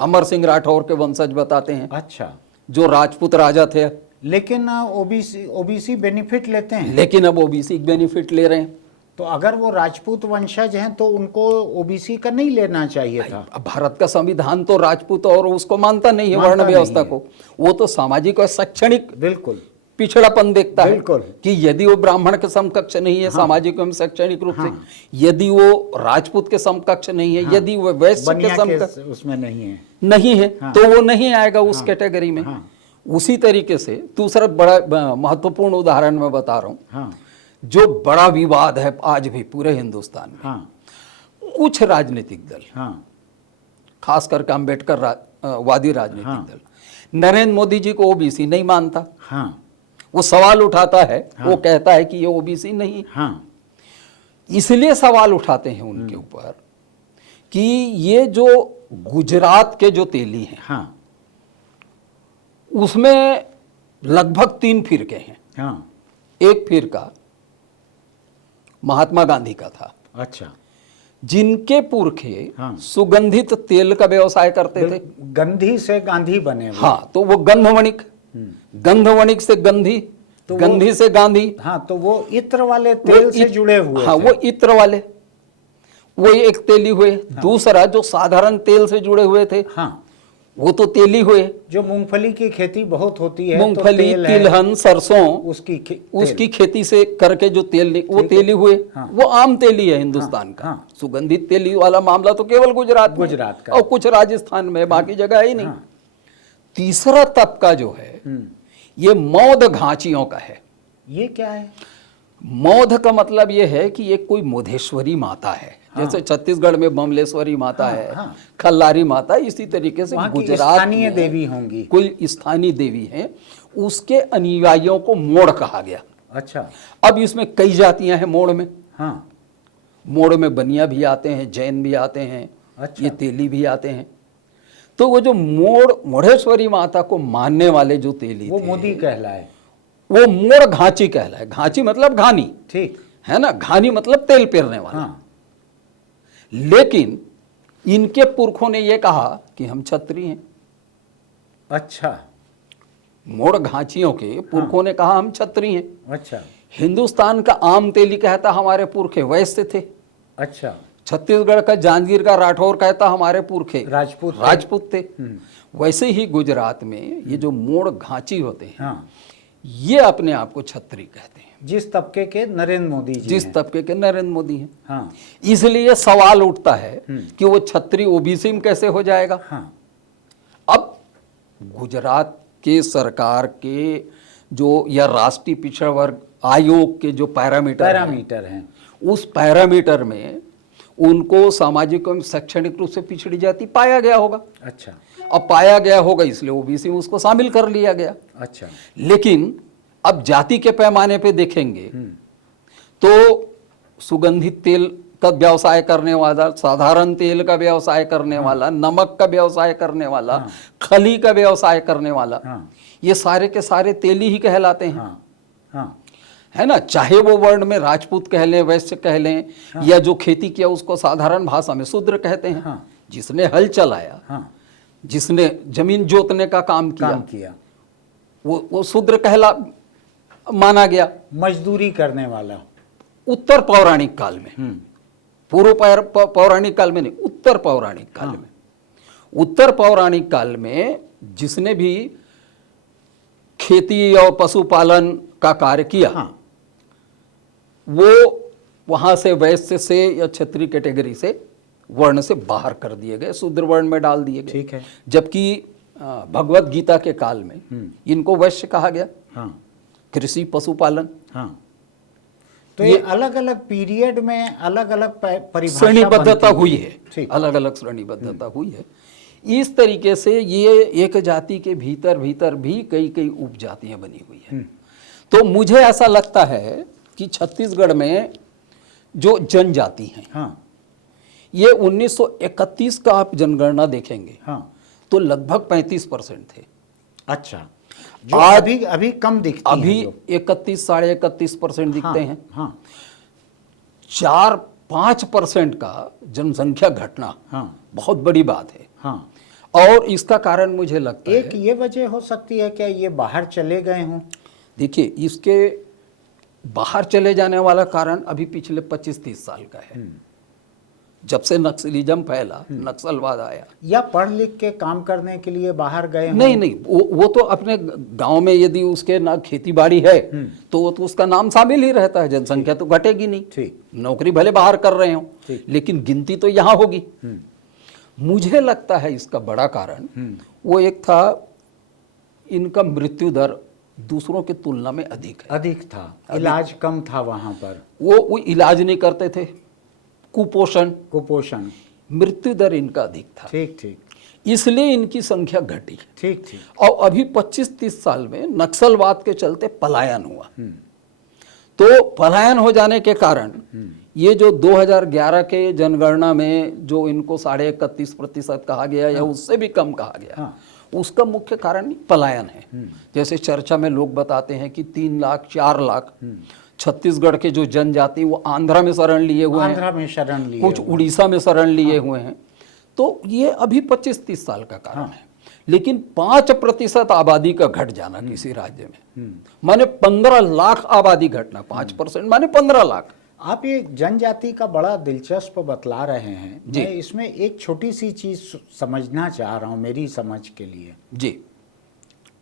अमर सिंह राठौर के वंशज बताते हैं। अच्छा, जो राजपूत राजा थे, लेकिन ओबीसी बेनिफिट लेते हैं। लेकिन अब ओबीसी बेनिफिट ले रहे हैं। तो अगर वो राजपूत वंशज हैं तो उनको ओबीसी का नहीं लेना चाहिए था। अब भारत का संविधान तो राजपूत और उसको मानता नहीं है, वर्ण व्यवस्था को। वो तो सामाजिक और शैक्षणिक बिल्कुल पिछड़ापन देखता है बिल्कुल कि यदि वो ब्राह्मण के समकक्ष नहीं है, हाँ, सामाजिक एवं शैक्षणिक रूप से, यदि वो राजपूत के समकक्ष नहीं है, हाँ, यदि वो वैश्य के समकक्ष उसमें नहीं है, हाँ, तो वो नहीं आएगा उस कैटेगरी में। हाँ, उसी तरीके से दूसरा बड़ा महत्वपूर्ण उदाहरण मैं बता रहा हूँ, हाँ, जो बड़ा विवाद है आज भी पूरे हिंदुस्तान में, हाँ, कुछ राजनीतिक दल, हाँ, खास करके अम्बेडकर वादी राजनीतिक, हाँ, दल नरेंद्र मोदी जी को ओबीसी नहीं मानता। हाँ, वो सवाल उठाता है, हाँ, वो कहता है कि ये ओबीसी नहीं। हाँ, इसलिए सवाल उठाते हैं उनके ऊपर कि ये जो गुजरात के जो तेली हैं, हाँ, उसमें लगभग 3 फिरके हैं। हाँ, एक फिरका महात्मा गांधी का था, अच्छा, जिनके पुरखे हाँ। सुगंधित तेल का व्यवसाय करते थे। गंधी से गांधी बने हुए। हाँ, तो वो गंधवणिक, गंधवणिक से गंधी, तो गंधी से गांधी, हाँ, तो वो इत्र वाले तेल से जुड़े हुए हाँ, थे। वो इत्र वाले, वो एक तेली हुए। दूसरा जो साधारण तेल से जुड़े हुए थे, हाँ, वो तो तेली हुए। जो मूंगफली की खेती बहुत होती है, मूंगफली, तो तेल है, तिलहन, सरसों, उसकी उसकी खेती से करके जो तेल वो तेली हुए। हाँ। वो आम तेली है हिंदुस्तान का। हाँ। सुगंधित तेली वाला मामला तो केवल गुजरात में गुजरात का। और कुछ राजस्थान में, बाकी जगह ही नहीं। हाँ। तीसरा तबका जो है, ये मौध घांचियों का है। ये क्या है? मौध का मतलब ये है कि ये कोई मोधेश्वरी माता है। जैसे छत्तीसगढ़ में बमलेश्वरी माता है, हाँ। खल्लारी माता, इसी तरीके से वहाँ की गुजरात स्थानीय में देवी होंगी। कोई स्थानीय देवी है, उसके अनुयायियों को मोड़ कहा गया। अच्छा, अब इसमें कई जातियां हैं मोड़ में। हाँ, मोड़ में बनिया भी आते हैं, जैन भी आते हैं, अच्छा। ये तेली भी आते हैं। तो वो जो मोढ़ेश्वरी माता को मानने वाले जो तेली वो थे, मोदी कहलाए। वो मोड़ घांची कहलाए। घांची मतलब घानी, ठीक है ना, घानी मतलब तेल पेरने वाला। हाँ, लेकिन इनके पुरखों ने ये कहा कि हम क्षत्रिय हैं। अच्छा, मोड़ घांचियों के पुरखों ने कहा हम क्षत्रिय हैं। अच्छा, हिंदुस्तान का आम तेली कहता हमारे पुरखे वैश्य थे। अच्छा, छत्तीसगढ़ का जांजगीर का राठौर कहता हमारे पुरखे राजपूत थे। वैसे ही गुजरात में ये जो मोड़ घांची होते हैं, हाँ, ये अपने आप को क्षत्रिय कहते हैं। जिस तबके के नरेंद्र मोदी जी जिस हैं। तबके के नरेंद्र मोदी हैं। हाँ, इसलिए सवाल उठता है कि वो क्षत्रिय ओबीसी में कैसे हो जाएगा। हाँ, अब गुजरात के सरकार के जो या राष्ट्रीय पिछड़ा वर्ग आयोग के जो पैरामीटर हैं, उस पैरामीटर में उनको सामाजिक एवं शैक्षणिक रूप से पिछड़ी जाति पाया गया होगा। अच्छा, अब पाया गया होगा इसलिए ओबीसी में उसको शामिल कर लिया गया। अच्छा, लेकिन अब जाति के पैमाने पे देखेंगे तो सुगंधित तेल का व्यवसाय करने वाला, साधारण तेल का व्यवसाय करने वाला, नमक का व्यवसाय करने वाला, खली का व्यवसाय करने वाला, ये सारे के सारे तेली ही कहलाते हैं। हाँ, हाँ, है ना, चाहे वो वर्ण में राजपूत कह लें, वैश्य कह लें, या जो खेती किया उसको साधारण भाषा में शूद्र कहते हैं। जिसने हल चलाया, जिसने जमीन जोतने का काम किया, वो शूद्र कहला माना गया। मजदूरी करने वाला। उत्तर पौराणिक काल में, पूर्व पौराणिक काल में नहीं, उत्तर पौराणिक काल में, उत्तर पौराणिक काल में जिसने भी खेती और पशुपालन का कार्य किया, वो वहां से वैश्य से या क्षत्रिय कैटेगरी से वर्ण से बाहर कर दिए गए, शूद्र वर्ण में डाल दिए गए। ठीक है। जबकि भगवत गीता के काल में इनको वैश्य कहा गया। कृषि, पशुपालन। तो ये अलग अलग पीरियड में अलग अलग परिभाषा श्रेणीबद्धता हुई है, अलग अलग श्रेणीबद्धता हुई है। इस तरीके से ये एक जाति के भीतर भीतर भी कई कई उपजातियां बनी हुई है। तो मुझे ऐसा लगता है कि छत्तीसगढ़ में जो जनजाति हैं, ये 1931 का आप जनगणना देखेंगे तो लगभग 35% थे। अच्छा, जो अभी कम दिखती अभी हैं, 31 साढ़े 31% दिखते हैं। 4-5% का जनसंख्या घटना बहुत बड़ी बात है। और इसका कारण मुझे लगता एक ये वजह हो सकती है क्या, ये बाहर चले गए हों? देखिए, इसके बाहर चले जाने वाला कारण अभी पिछले 25-30 साल का है। जब से नक्सलिज्म फैला, नक्सलवाद आया, या पढ़ लिख के काम करने के लिए बाहर गए हों? नहीं, वो तो अपने गांव में यदि उसके ना खेती बाड़ी है तो वो तो उसका नाम शामिल ही रहता है, जनसंख्या तो घटेगी नहीं। ठीक, नौकरी भले बाहर कर रहे हो, लेकिन गिनती तो यहाँ होगी। मुझे लगता है इसका बड़ा कारण वो एक था, इनका मृत्यु दर दूसरों की तुलना में अधिक था, इलाज कम था वहां पर। वो इलाज नहीं करते थे, कुपोषण, मृत्यु दर इनका अधिक था। ठीक, इसलिए इनकी संख्या घटी। ठीक। और अभी 25-30 साल में नक्सलवाद के चलते पलायन हुआ। तो पलायन हो जाने के कारण ये जो 2011 के जनगणना में जो इनको 31.5% कहा गया या उससे भी कम कहा गया, उसका मुख्य कारण पलायन है। जैसे चर्चा में लोग बताते हैं कि 3 लाख 4 लाख छत्तीसगढ़ के जो जनजाति वो आंध्रा में शरण लिए हुए हैं, आंध्रा में शरण लिए कुछ हुए। उड़ीसा में शरण लिए हुए हैं। तो ये अभी 25-30 साल का कारण है, लेकिन 5% आबादी का घट जाना किसी राज्य में माने 15 लाख आबादी घटना, 5% माने 15 लाख। आप ये जनजाति का बड़ा दिलचस्प बतला रहे हैं। जी। मैं इसमें एक छोटी सी चीज समझना चाह रहा हूँ मेरी समझ के लिए। जी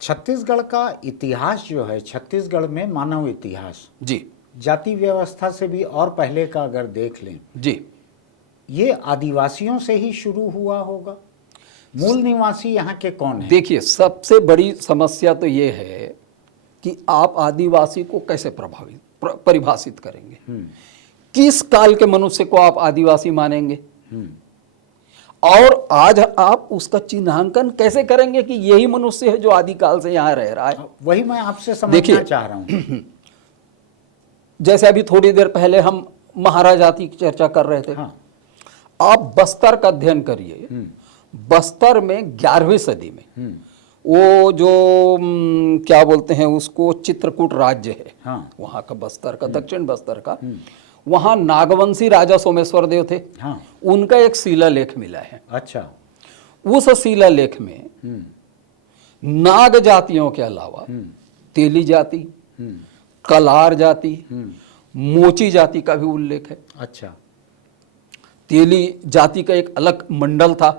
छत्तीसगढ़ का इतिहास जो है, छत्तीसगढ़ में मानव इतिहास जी जाति व्यवस्था से भी और पहले का अगर देख लें, जी ये आदिवासियों से ही शुरू हुआ होगा। मूल निवासी यहाँ के कौन है? देखिए, सबसे बड़ी समस्या तो ये है कि आप आदिवासी को कैसे परिभाषित करेंगे, किस काल के मनुष्य को आप आदिवासी मानेंगे, और आज आप उसका चिन्हांकन कैसे करेंगे कि यही मनुष्य है जो आदिकाल से यहाँ रह रहा है। वही मैं आपसे देखिए, समझना चाह रहा हूँ। जैसे अभी थोड़ी देर पहले हम महाराजाति की चर्चा कर रहे थे। हाँ। आप बस्तर का अध्ययन करिए। बस्तर में 11वीं सदी में वो जो क्या बोलते हैं उसको, चित्रकूट राज्य है। हाँ। वहाँ का बस्तर का, दक्षिण बस्तर का, वहाँ नागवंशी राजा सोमेश्वर देव थे। हाँ। उनका एक शिलालेख मिला है। अच्छा। उस शिलालेख में नाग जातियों के अलावा तेली जाति, कलार जाति, मोची जाति का भी उल्लेख है। अच्छा। तेली जाति का एक अलग मंडल था,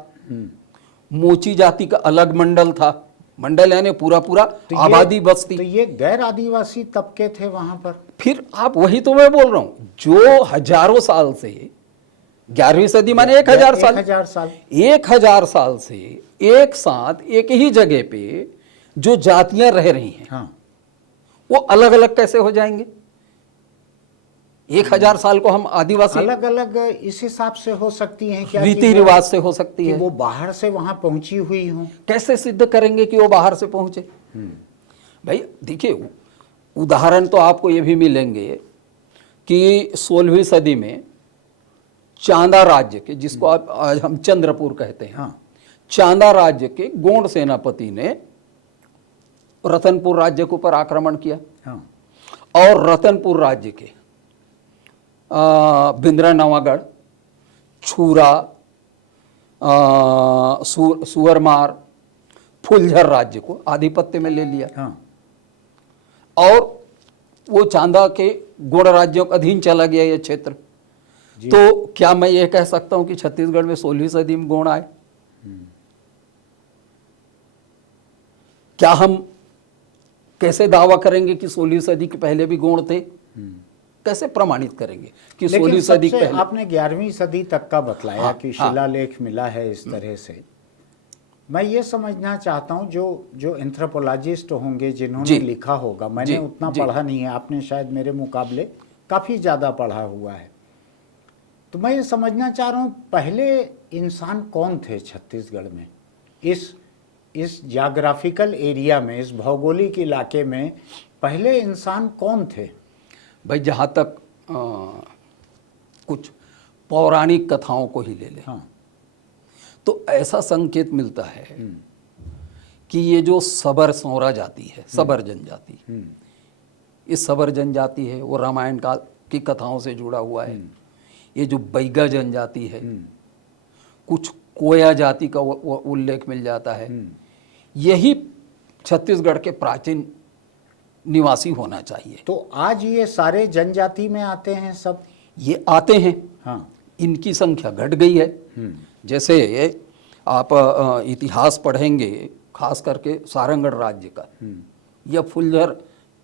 मोची जाति का अलग मंडल था। मंडल यानी पूरा पूरा आबादी बस्ती। तो ये गैर आदिवासी तबके थे वहां पर। फिर आप, वही तो मैं बोल रहा हूं, जो हजारों साल से, 11वीं सदी माने 1000 साल, 1000 साल, 1000 साल से एक साथ एक ही जगह पे जो जातियां रह रही हैं, हाँ, वो अलग अलग कैसे हो जाएंगे? 1000 साल को हम आदिवासी अलग अलग इस हिसाब से हो सकती हैं क्या? रीति रिवाज से हो सकती कि है। वो बाहर से वहां पहुंची हुई हों। कैसे सिद्ध करेंगे कि वो बाहर से पहुंचे? भाई देखिए, उदाहरण तो आपको ये भी मिलेंगे कि 16वीं सदी में चांदा राज्य के, जिसको आज हम चंद्रपुर कहते हैं, हाँ। चांदा राज्य के गोंड सेनापति ने रतनपुर राज्य के ऊपर आक्रमण किया। हाँ। और रतनपुर राज्य के बिंद्रा नवागढ़, छूरा, सुअरमार, फुलझर राज्य को आधिपत्य में ले लिया। हाँ। और वो चांदा के गोंड राज्यों के अधीन चला गया ये क्षेत्र। तो क्या मैं ये कह सकता हूं कि छत्तीसगढ़ में 16वीं सदी में गोंड आए? क्या हम कैसे दावा करेंगे कि 16वीं सदी के पहले भी गोंड थे? कैसे प्रमाणित करेंगे कि 16वीं सदी के पहले? आपने 11वीं सदी तक का बतलाया। हाँ, कि शिलालेख मिला है इस तरह से। मैं ये समझना चाहता हूँ, जो एंथ्रोपोलॉजिस्ट होंगे जिन्होंने लिखा होगा, मैंने उतना पढ़ा नहीं है, आपने शायद मेरे मुकाबले काफ़ी ज़्यादा पढ़ा हुआ है, तो मैं ये समझना चाह रहा हूँ पहले इंसान कौन थे छत्तीसगढ़ में, इस जाग्राफिकल एरिया में, इस भौगोलिक इलाके में पहले इंसान कौन थे? भाई जहाँ तक कुछ पौराणिक कथाओं को ही ले लें, हाँ, तो ऐसा संकेत मिलता है कि ये जो सबर सौरा जाति है, सबर जनजाति, ये सबर जनजाति है, वो रामायण काल की कथाओं से जुड़ा हुआ है। ये जो बैगा जनजाति है, कुछ कोया जाति का उल्लेख मिल जाता है। यही छत्तीसगढ़ के प्राचीन निवासी होना चाहिए। तो आज ये सारे जनजाति में आते हैं सब? ये आते हैं। हाँ। इनकी संख्या घट गई है। जैसे आप इतिहास पढ़ेंगे, खास करके सारंगढ़ राज्य का या फुलझर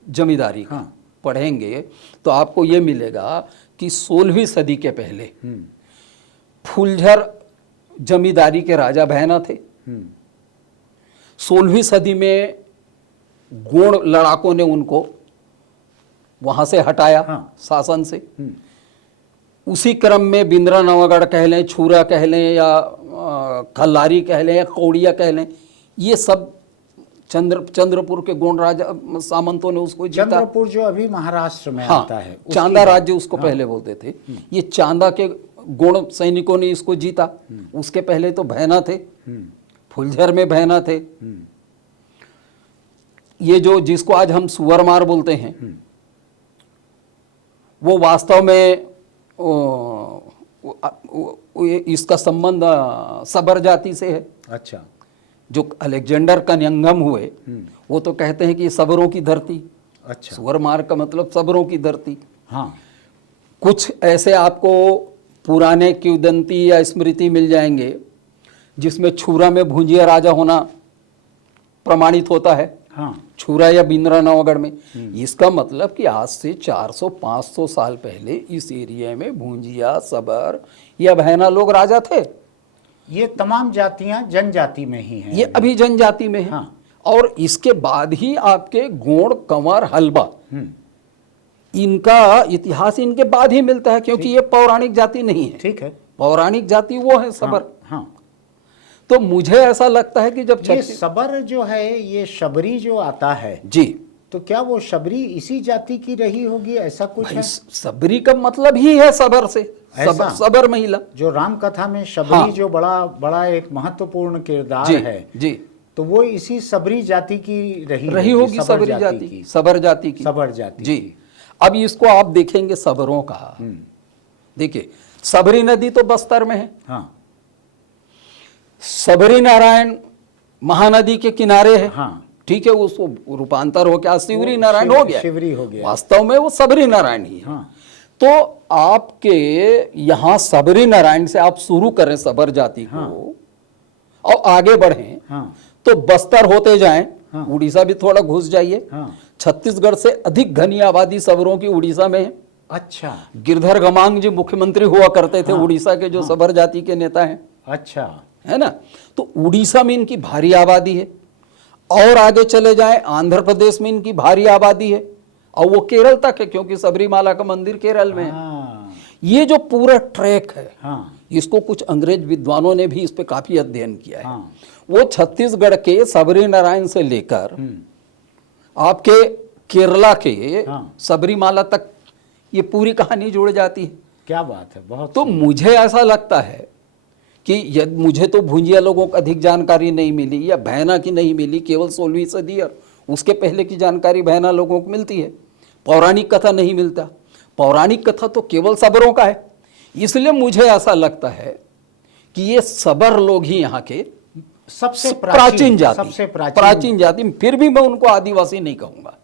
जमींदारी का पढ़ेंगे, तो आपको ये मिलेगा कि 16वीं सदी के पहले फुलझर जमींदारी के राजा भैना थे। 16वीं सदी में गोंड लड़ाकों ने उनको वहां से हटाया, शासन से। उसी क्रम में बिंद्रा नवागढ़ कह लें, छूरा कह लें, या खल्लारी कह लें, या कौड़िया कह लें, ये सब चंद्रपुर के गोंड राजा सामंतों ने उसको जीता। चंद्रपुर जो अभी महाराष्ट्र में आता है, चांदा राज्य उसको पहले बोलते थे। ये चांदा के गोंड सैनिकों ने इसको जीता। उसके पहले तो भैना थे, फुलझर में भैना थे। ये जो जिसको आज हम सुअरमार बोलते हैं, वो वास्तव में इसका संबंध सबर जाति से है। अच्छा। जो अलेक्जेंडर कन्यंगम हुए वो तो कहते हैं कि सबरों की धरती, अच्छा। स्वर्मार्ग का मतलब सबरों की धरती। हाँ। कुछ ऐसे आपको पुराने किंवदंती या स्मृति मिल जाएंगे जिसमें छुरा में भुंजिया राजा होना प्रमाणित होता है। हाँ। छुरा या बिंद्रा नवागढ़ में। इसका मतलब कि आज से 400-500 साल पहले इस एरिया में भुंजिया, सबर या भैना लोग राजा थे। ये तमाम जातियां जनजाति में ही हैं। ये अभी जनजाति में है। हाँ। और इसके बाद ही आपके गोंड, कंवर, हलबा, इनका इतिहास इनके बाद ही मिलता है, क्योंकि ये पौराणिक जाति नहीं है। ठीक है। पौराणिक जाति वो है सबर। हाँ। तो मुझे ऐसा लगता है कि जब ये सबर जो है, ये शबरी जो आता है जी, तो क्या वो शबरी इसी जाति की रही होगी, ऐसा कुछ भाई है? सबरी का मतलब ही है सबर से, ऐसा? सबर महिला। जो राम कथा में शबरी हाँ। जो बड़ा बड़ा एक महत्वपूर्ण किरदार जी है, जी, तो वो इसी सबरी जाति की रही होगी, सबरी जाति की, सबर जाति की, सबर जाति जी। की। अब इसको आप देखेंगे सबरों का। देखिए सबरी नदी तो बस्तर में है। हाँ। सबरी नारायण महानदी के किनारे है। हाँ। ठीक है, उसको रूपांतर हो गया, शिवरी नारायण हो गया, शिवरी हो गया। वास्तव में वो सबरी नारायण ही है। हाँ। तो आपके यहाँ सबरी नारायण से आप शुरू करें सबर जाति को, और आगे बढ़ें, हाँ। तो बस्तर होते जाएं, हाँ। उड़ीसा भी थोड़ा घुस जाइए। हाँ। छत्तीसगढ़ से अधिक घनी आबादी सबरों की उड़ीसा में है। अच्छा। गिरधर गमांग जी मुख्यमंत्री हुआ करते थे उड़ीसा के, जो सबर जाति के नेता हैं, अच्छा। है ना। तो उड़ीसा में इनकी भारी आबादी है, और आगे चले जाएं आंध्र प्रदेश में इनकी भारी आबादी है, और वो केरल तक है, क्योंकि सबरीमाला का मंदिर केरल में है। हाँ। ये जो पूरा ट्रैक है, हाँ। इसको कुछ अंग्रेज विद्वानों ने भी इस पे काफी अध्ययन किया है। हाँ। वो छत्तीसगढ़ के सबरी नारायण से लेकर आपके केरला के हाँ। सबरीमाला तक ये पूरी कहानी जुड़ जाती है। क्या बात है, बहुत। तो मुझे ऐसा लगता है कि मुझे तो भुंजिया लोगों को अधिक जानकारी नहीं मिली या भैना की नहीं मिली, केवल 16वीं सदी और उसके पहले की जानकारी भैना लोगों को मिलती है। पौराणिक कथा नहीं मिलता। पौराणिक कथा तो केवल सबरों का है। इसलिए मुझे ऐसा लगता है कि ये सबर लोग ही यहाँ के सबसे प्राचीन जाति, सबसे प्राचीन जाति। फिर भी मैं उनको आदिवासी नहीं कहूंगा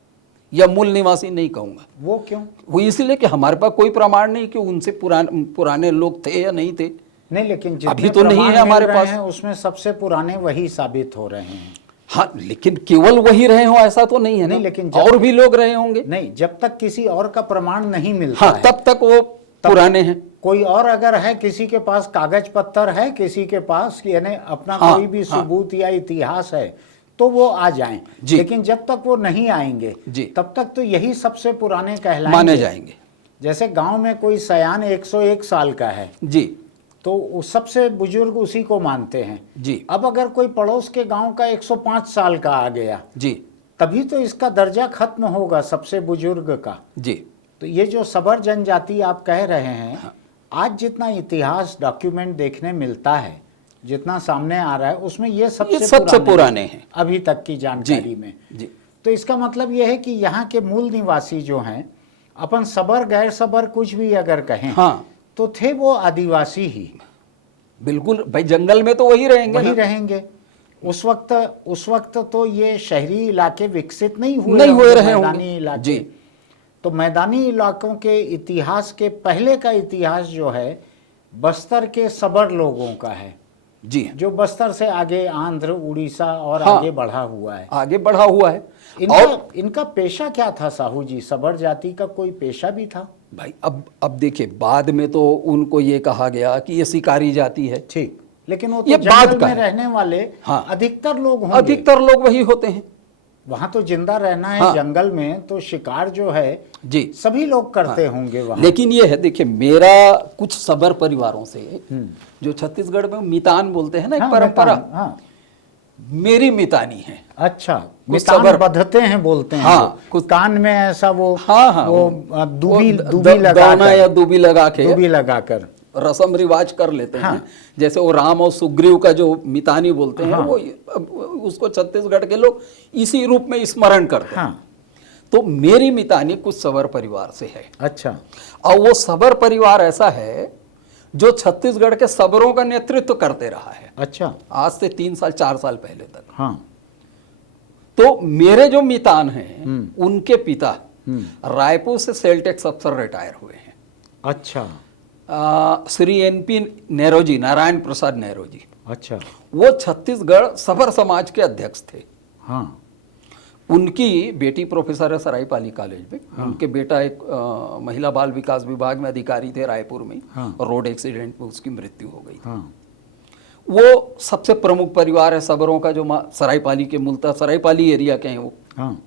या मूल निवासी नहीं कहूंगा। वो क्यों? वो इसलिए कि हमारे पास कोई प्रमाण नहीं कि उनसे पुराने लोग थे या नहीं थे। नहीं, लेकिन अभी तो नहीं है हमारे पास, उसमें सबसे पुराने वही साबित हो रहे हैं। हाँ, लेकिन केवल वही रहे हो ऐसा तो नहीं है ना। नहीं, लेकिन और भी लोग रहे होंगे। नहीं, जब तक किसी और का प्रमाण नहीं मिलता हाँ, है, तब तक वो पुराने हैं। कोई और अगर है, किसी के पास कागज पत्तर है, किसी के पास यानी अपना हाँ, कोई भी सबूत या इतिहास है, तो वो आ जाएं। लेकिन जब तक वो नहीं आएंगे तब तक तो यही सबसे पुराने कहलाएंगे, माने जाएंगे। जैसे गांव में कोई सयान 101 साल का है जी, तो उस सबसे बुजुर्ग उसी को मानते हैं जी। अब अगर कोई पड़ोस के गांव का 105 साल का आ गया जी, तभी तो इसका दर्जा खत्म होगा सबसे बुजुर्ग का। जी। तो ये जो सबर जनजाति आप कह रहे हैं, आज जितना इतिहास डॉक्यूमेंट देखने मिलता है, जितना सामने आ रहा है, उसमें ये सबसे पुराने हैं अभी तक की जानकारी में। जी। तो इसका मतलब यह है कि यहाँ के मूल निवासी जो हैं, अपन सबर गैर सबर कुछ भी अगर कहें, हाँ, तो थे वो आदिवासी ही। बिल्कुल भाई, जंगल में तो वही रहेंगे, वही रहेंगे। उस वक्त तो ये शहरी इलाके विकसित नहीं हुए रहे मैदानी इलाके जी। तो मैदानी इलाकों के इतिहास के पहले का इतिहास जो है बस्तर के सबर लोगों का है जी, जो बस्तर से आगे आंध्र, उड़ीसा और हाँ, आगे बढ़ा हुआ है। आगे बढ़ा हुआ है। इनका पेशा क्या था साहू जी? सबर जाति का कोई पेशा भी था भाई? अब देखिए, बाद में तो उनको ये कहा गया कि ये शिकारी जाति है। ठीक, लेकिन वो तो ये जंगल का में रहने वाले हाँ, अधिकतर लोग होंगे। अधिकतर लोग वही होते हैं। वहां तो जिंदा रहना है हाँ, जंगल में, तो शिकार जो है जी सभी लोग करते होंगे वहां। लेकिन ये है, देखिए, मेरा कुछ सबर परिवारों से, जो छत्तीसगढ़ में मितान बोलते हैं ना, एक परंपरा, हाँ, मेरी मितानी है। अच्छा, कुछ मितान सबर बंधते हैं बोलते हैं। हाँ, कुछ कान में ऐसा वो हाँ, वो दूबी लगा के दूबी लगाकर रस्म रिवाज कर लेते हैं। हाँ, जैसे वो राम और सुग्रीव का जो मितानी बोलते हैं, हाँ, वो उसको छत्तीसगढ़ के लोग इसी रूप में स्मरण करते हैं। हाँ, तो मेरी मितानी कुछ सबर परिवार से है। अच्छा। और वो सबर परिवार ऐसा है जो छत्तीसगढ़ के सबरों का नेतृत्व करते रहा है। अच्छा। आज से 3 साल 4 साल पहले तक। हाँ। तो मेरे जो मितान हैं उनके पिता रायपुर से सेल टैक्स अफसर रिटायर हुए हैं। अच्छा। श्री एनपी नेरोजी, नारायण प्रसाद नेरोजी। अच्छा। वो छत्तीसगढ़ सबर समाज के अध्यक्ष थे। हाँ। उनकी बेटी प्रोफेसर है सरायपाली कॉलेज में। उनके बेटा एक महिला बाल विकास विभाग में अधिकारी थे रायपुर में। हाँ। और रोड एक्सीडेंट में उसकी मृत्यु हो गई। हाँ। वो सबसे प्रमुख परिवार है सबरों का, जो सरायपाली के मूलतः सरायपाली एरिया के हैं वो। हाँ।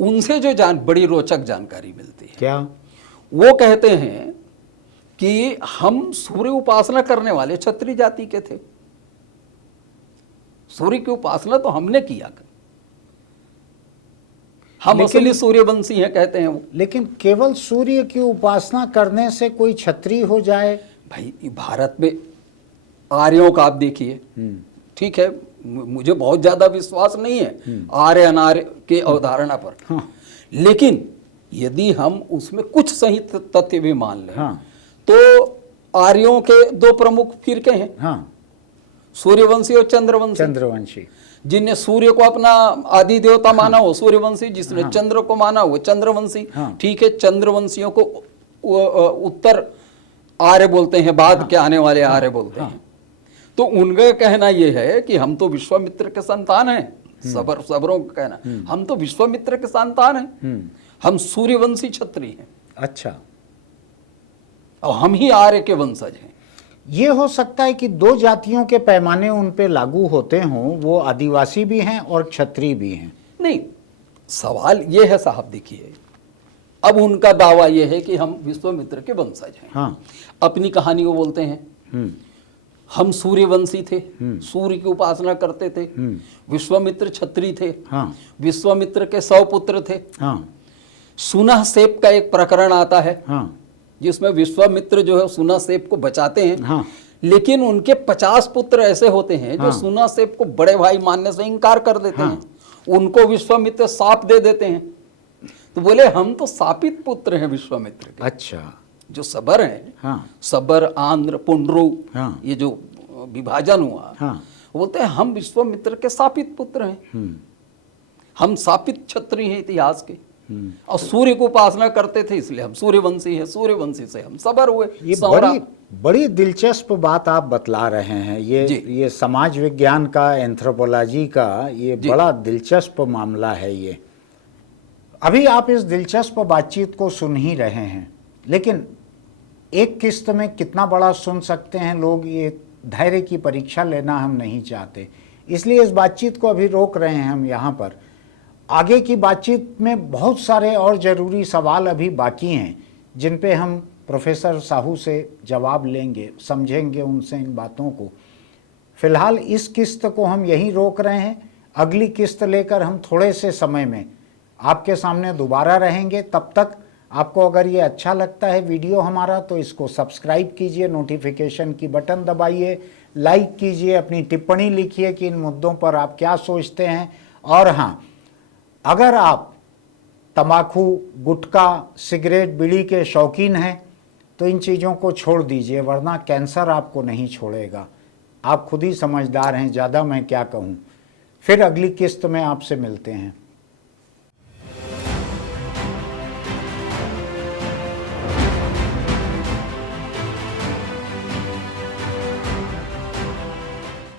उनसे जो बड़ी रोचक जानकारी मिलती है। क्या? वो कहते हैं कि हम सूर्य उपासना करने वाले क्षत्रिय जाति के थे। सूर्य की उपासना तो हमने किया, हम असली सूर्यवंशी हैं कहते हैं वो। लेकिन केवल सूर्य की उपासना करने से कोई क्षत्रिय हो जाए? भाई भारत में आर्यों का आप देखिए, ठीक है, मुझे बहुत ज्यादा विश्वास नहीं है आर्य अनार्य के अवधारणा पर। हाँ। लेकिन यदि हम उसमें कुछ सही तथ्य भी मान लें, हाँ। तो आर्यों के 2 प्रमुख फिरके हैं। हाँ। सूर्यवंशी और चंद्रवंशी। चंद्रवंशी। जिनने सूर्य को अपना आदि देवता माना हो सूर्यवंशी, जिसने चंद्र को माना हो चंद्रवंशी। ठीक है, चंद्रवंशियों को उत्तर आर्य बोलते हैं, बाद के आने वाले आर्य बोलते हैं। तो उनका कहना यह है कि हम तो विश्वामित्र के संतान हैं। सबरों का कहना, हम तो विश्वामित्र के संतान हैं, हम सूर्यवंशी क्षत्रिय हैं। अच्छा। और हम ही आर्य के वंशज हैं। ये हो सकता है कि 2 जातियों के पैमाने उन पे लागू होते हों, वो आदिवासी भी हैं और क्षत्रिय भी हैं। नहीं, सवाल ये है साहब, देखिए, अब उनका दावा ये है कि हम विश्वामित्र के वंशज हैं। हाँ। अपनी कहानी वो बोलते हैं, हम सूर्यवंशी थे, सूर्य की उपासना करते थे, विश्वामित्र क्षत्रिय थे। हाँ। विश्वामित्र के 100 पुत्र थे। हाँ। सुना सेप का एक प्रकरण आता है। हाँ। जिसमें विश्वामित्र जो है सुना सेप को बचाते हैं। हाँ। लेकिन उनके 50 पुत्र ऐसे होते हैं जो सुना सेप को बड़े भाई मानने से इनकार कर देते हैं। उनको विश्वामित्र साप दे देते हैं। तो बोले हम तो सापित पुत्र हैं विश्वामित्र के। अच्छा। जो सबर हैं, हाँ। सबर, आंध्र, पुंडरू, हाँ। ये जो विभाजन हुआ, हाँ। बोलते हैं हम विश्वामित्र के सापित पुत्र हैं, हम सापित क्षत्रिय हैं इतिहास के। और सूर्य को उपासना करते थे इसलिए हम सूर्यवंशी हैं, सूर्यवंशी से हम सबर हुए। ये बड़ी दिलचस्प बात आप बतला रहे हैं। ये समाज विज्ञान का, एंथ्रोपोलॉजी का ये बड़ा दिलचस्प मामला है। ये अभी आप इस दिलचस्प बातचीत को सुन ही रहे हैं, लेकिन एक किस्त में कितना बड़ा सुन सकते हैं लोग, ये धैर्य की परीक्षा लेना हम नहीं चाहते। इसलिए इस बातचीत को अभी रोक रहे हैं हम यहाँ पर। आगे की बातचीत में बहुत सारे और ज़रूरी सवाल अभी बाकी हैं, जिन पे हम प्रोफेसर साहू से जवाब लेंगे, समझेंगे उनसे इन बातों को। फिलहाल इस किस्त को हम यहीं रोक रहे हैं। अगली किस्त लेकर हम थोड़े से समय में आपके सामने दोबारा रहेंगे। तब तक आपको अगर ये अच्छा लगता है वीडियो हमारा, तो इसको सब्सक्राइब कीजिए, नोटिफिकेशन की बटन दबाइए, लाइक कीजिए, अपनी टिप्पणी लिखिए कि इन मुद्दों पर आप क्या सोचते हैं। और हाँ, अगर आप तंबाकू, गुटखा, सिगरेट, बीड़ी के शौकीन हैं तो इन चीज़ों को छोड़ दीजिए, वरना कैंसर आपको नहीं छोड़ेगा। आप खुद ही समझदार हैं, ज़्यादा मैं क्या कहूँ। फिर अगली किस्त में आपसे मिलते हैं।